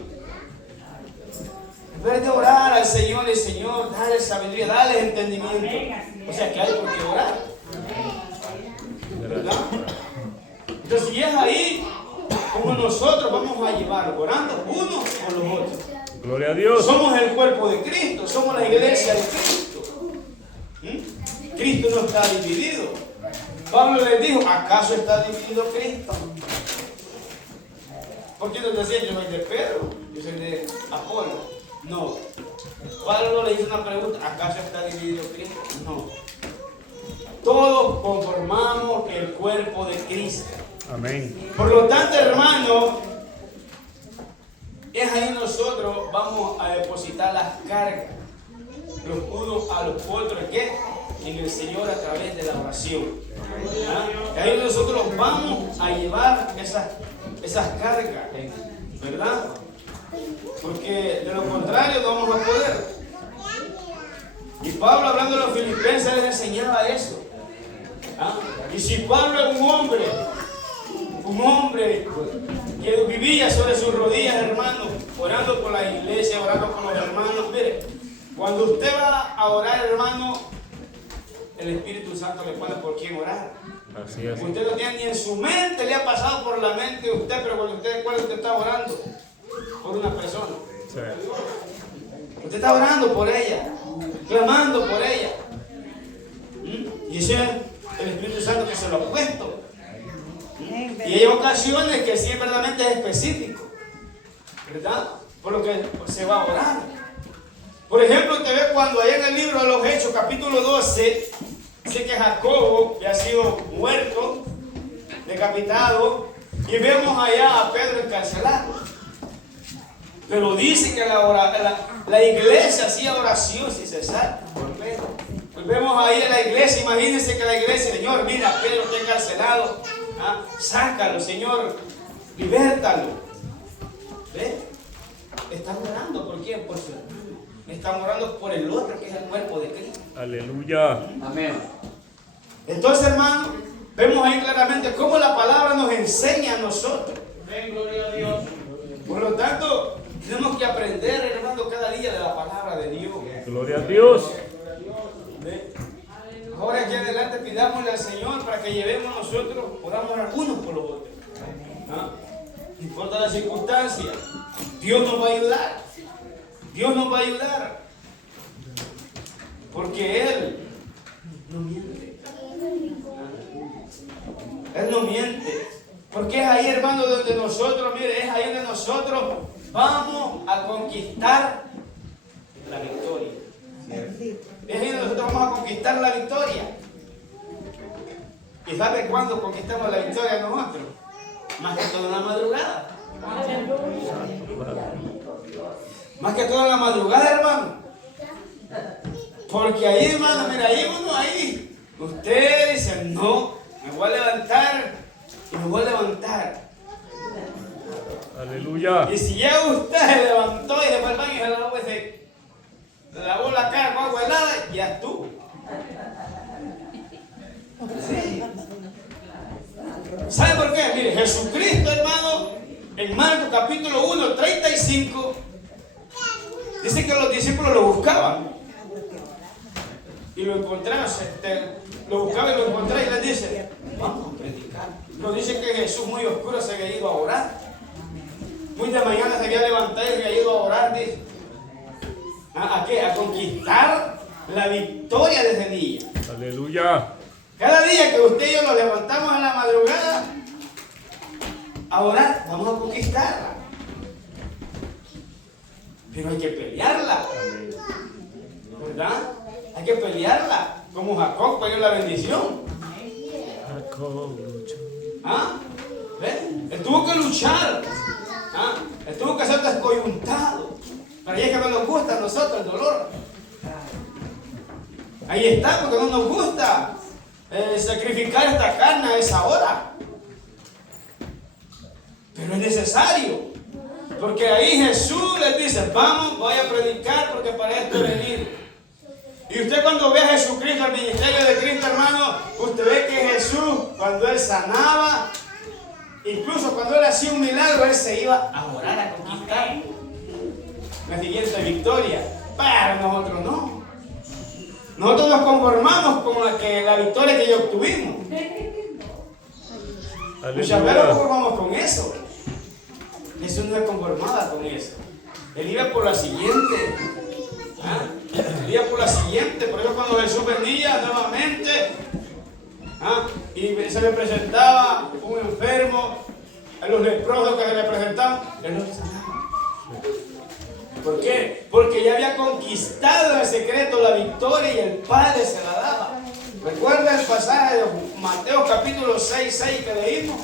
En vez de orar al Señor, el Señor, dale sabiduría, dale entendimiento. O sea que hay por qué orar. ¿Verdad? Entonces, si es ahí como nosotros vamos a llevar, orando unos con los otros. Gloria a Dios. Somos el cuerpo de Cristo, somos la iglesia de Cristo. Cristo no está dividido. Pablo les dijo, ¿acaso está dividido Cristo? ¿Por qué no decía yo soy de Pedro? Yo soy de Apolo. No. Pablo le hizo una pregunta, ¿acaso está dividido Cristo? No. Todos conformamos el cuerpo de Cristo. Amén. Por lo tanto, hermano, es ahí nosotros vamos a depositar las cargas, los unos a los otros, ¿qué? En el Señor a través de la oración. ¿Ah? Y ahí nosotros vamos a llevar esas cargas, ¿verdad? Porque de lo contrario no vamos a poder. Y Pablo, hablando de los filipenses, les enseñaba eso. ¿Ah? Y si Pablo es un hombre que vivía sobre sus rodillas, hermano, orando por la iglesia, orando por los hermanos, mire, cuando usted va a orar, hermano, el Espíritu Santo le pone por quién orar. Así es. Usted no tiene ni en su mente, le ha pasado por la mente a usted, pero cuando usted está orando por una persona, Sí. usted está orando por ella, clamando por ella. Y ese es el Espíritu Santo que se lo ha puesto. Y hay ocasiones que sí verdaderamente es específico, ¿verdad? Por lo que se va a orar. Por ejemplo, usted ve cuando allá en el libro de los Hechos, capítulo 12, dice que Jacobo ya ha sido muerto, decapitado, y vemos allá a Pedro encarcelado. Pero dice que la iglesia hacía oración sin cesar por Pedro. Pues vemos ahí en la iglesia, imagínense que la iglesia, Señor, mira, Pedro está encarcelado, ¿ah? Sácalo, Señor, libértalo. ¿Ve? Están orando por quién, por su hermano. Están orando por el otro, que es el cuerpo de Cristo. Aleluya. Amén. Entonces, hermano, vemos ahí claramente cómo la palabra nos enseña a nosotros. Amén, gloria a Dios. Por lo tanto, tenemos que aprender, hermano, cada día de la palabra de Dios. Gloria a Dios. ¿Ve? Ahora aquí adelante pidámosle al Señor para que llevemos nosotros, podamos orar unos por los otros. ¿Ah? No importa la circunstancia, Dios nos va a ayudar. Dios nos va a ayudar. Porque Él no miente. Él no miente. Porque es ahí, hermano, donde nosotros, mire, es ahí donde nosotros vamos a conquistar la victoria. Es ahí donde nosotros vamos a conquistar la victoria. ¿Y sabe cuándo conquistamos la victoria nosotros? Más que todo en la madrugada. Más que todo en la madrugada, hermano. Porque ahí, hermano, mira, ahí uno, ahí. Usted dice, no, me voy a levantar y me voy a levantar. Aleluya. Y si ya usted se levantó y se fue al baño y se lavó la cara con agua helada, ya estuvo. Sí. ¿Sabe por qué? Mire, Jesucristo, hermano, en Marcos capítulo 1, 35, dice que los discípulos lo buscaban. Y lo encontraron, lo buscaban y lo encontraron y les dice, vamos a predicar. Nos dice que Jesús muy oscuro se había ido a orar. Muy de mañana se había levantado y se había ido a orar, dice. ¿A qué? A conquistar la victoria de ese día. Aleluya. Cada día que usted y yo nos levantamos en la madrugada a orar, vamos a conquistarla. Pero hay que pelearla. ¿Verdad? Hay que pelearla. Como Jacob peleó la bendición. ¿Ah? ¿Ven? Él tuvo que luchar. ¿Ah? Él tuvo que ser descoyuntado. Pero ahí es que no nos gusta a nosotros el dolor. Ahí está, porque no nos gusta sacrificar esta carne a esa hora. Pero es necesario. Porque ahí Jesús les dice, vamos, voy a predicar porque para esto he venido. Y usted cuando ve a Jesucristo, el ministerio de Cristo, hermano, usted ve que Jesús, cuando Él sanaba, incluso cuando Él hacía un milagro, Él se iba a orar, a conquistar la siguiente victoria. Pero nosotros no. Nosotros nos conformamos con la victoria que ya obtuvimos. Muchas veces nos conformamos con eso. Jesús no se conformaba con eso. Él iba por la siguiente. Él iba por la siguiente. Por eso cuando Jesús venía nuevamente y se le presentaba un enfermo, a los leprosos que se le presentaban, él los sanaba. ¿Por qué? Porque ya había conquistado en el secreto la victoria y el Padre se la daba. ¿Recuerda el pasaje de Mateo capítulo 6 que leímos?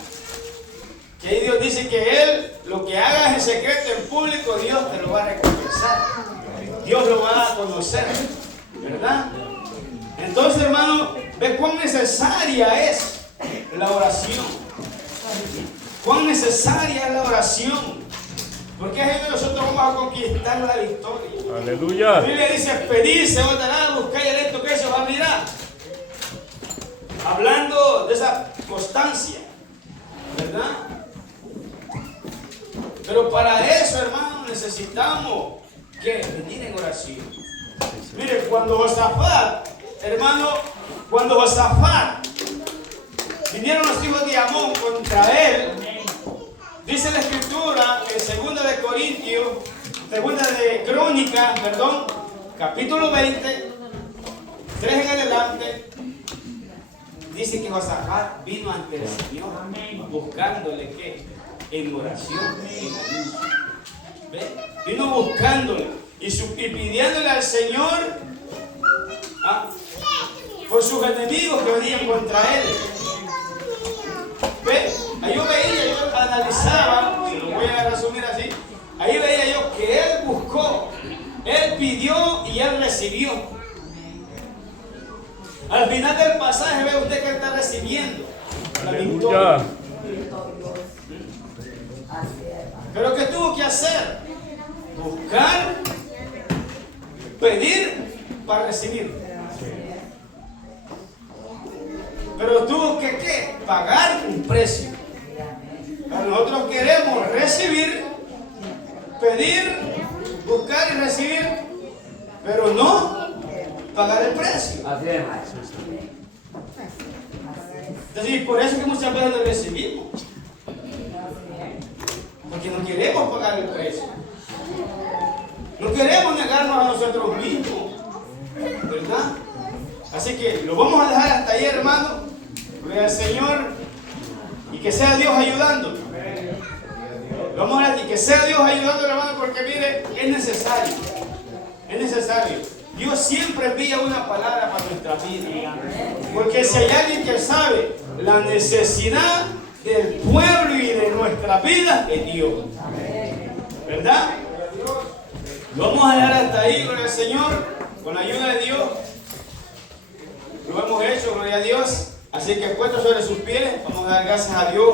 Que ahí Dios dice que Él, lo que hagas en secreto en público, Dios te lo va a recompensar. Dios lo va a conocer, ¿verdad? Entonces, hermano, ve cuán necesaria es la oración. Cuán necesaria es la oración. Porque es que nosotros vamos a conquistar la victoria. La Aleluya. Biblia dice, pedid, se os dará, buscad y esto que se os abrirá. Hablando de esa constancia, ¿verdad? Pero para eso, hermano, necesitamos que venir en oración. Mire, cuando Josafat, hermano, cuando Josafat vinieron los hijos de Amón contra él, dice la escritura en 2 de Corintios, 2 de Crónicas, perdón, capítulo 20, 3 en adelante, dice que Josafat vino ante el Señor, buscándole ¿qué? En oración, en ayuno. ¿Ve? Vino buscándole y pidiéndole al Señor por sus enemigos que venían contra él. ¿Ve? Ahí yo veía, yo analizaba, y lo voy a resumir así, ahí veía yo que él buscó, él pidió y él recibió. Al final del pasaje ve usted que él está recibiendo la victoria. Aleluya. Pero ¿qué tuvo que hacer? Buscar, pedir para recibir. Pero tuvo que ¿qué? Pagar un precio. Pero nosotros queremos recibir, pedir, buscar y recibir, pero no pagar el precio. Así es. Entonces, por eso que muchas veces lo recibimos. Porque no queremos pagar el precio. No queremos negarnos a nosotros mismos. ¿Verdad? Así que lo vamos a dejar hasta ahí, hermano. Gloria al Señor. Y que sea Dios ayudándonos. Vamos a decir que sea Dios ayudándonos, hermano, porque mire, es necesario. Es necesario. Dios siempre envía una palabra para nuestra vida. Porque si hay alguien que sabe la necesidad del pueblo y de nuestra vida, es Dios. ¿Verdad? Lo vamos a dejar hasta ahí, gloria al Señor, con la ayuda de Dios. Lo hemos hecho, gloria a Dios. Así que puesto sobre sus pies, vamos a dar gracias a Dios.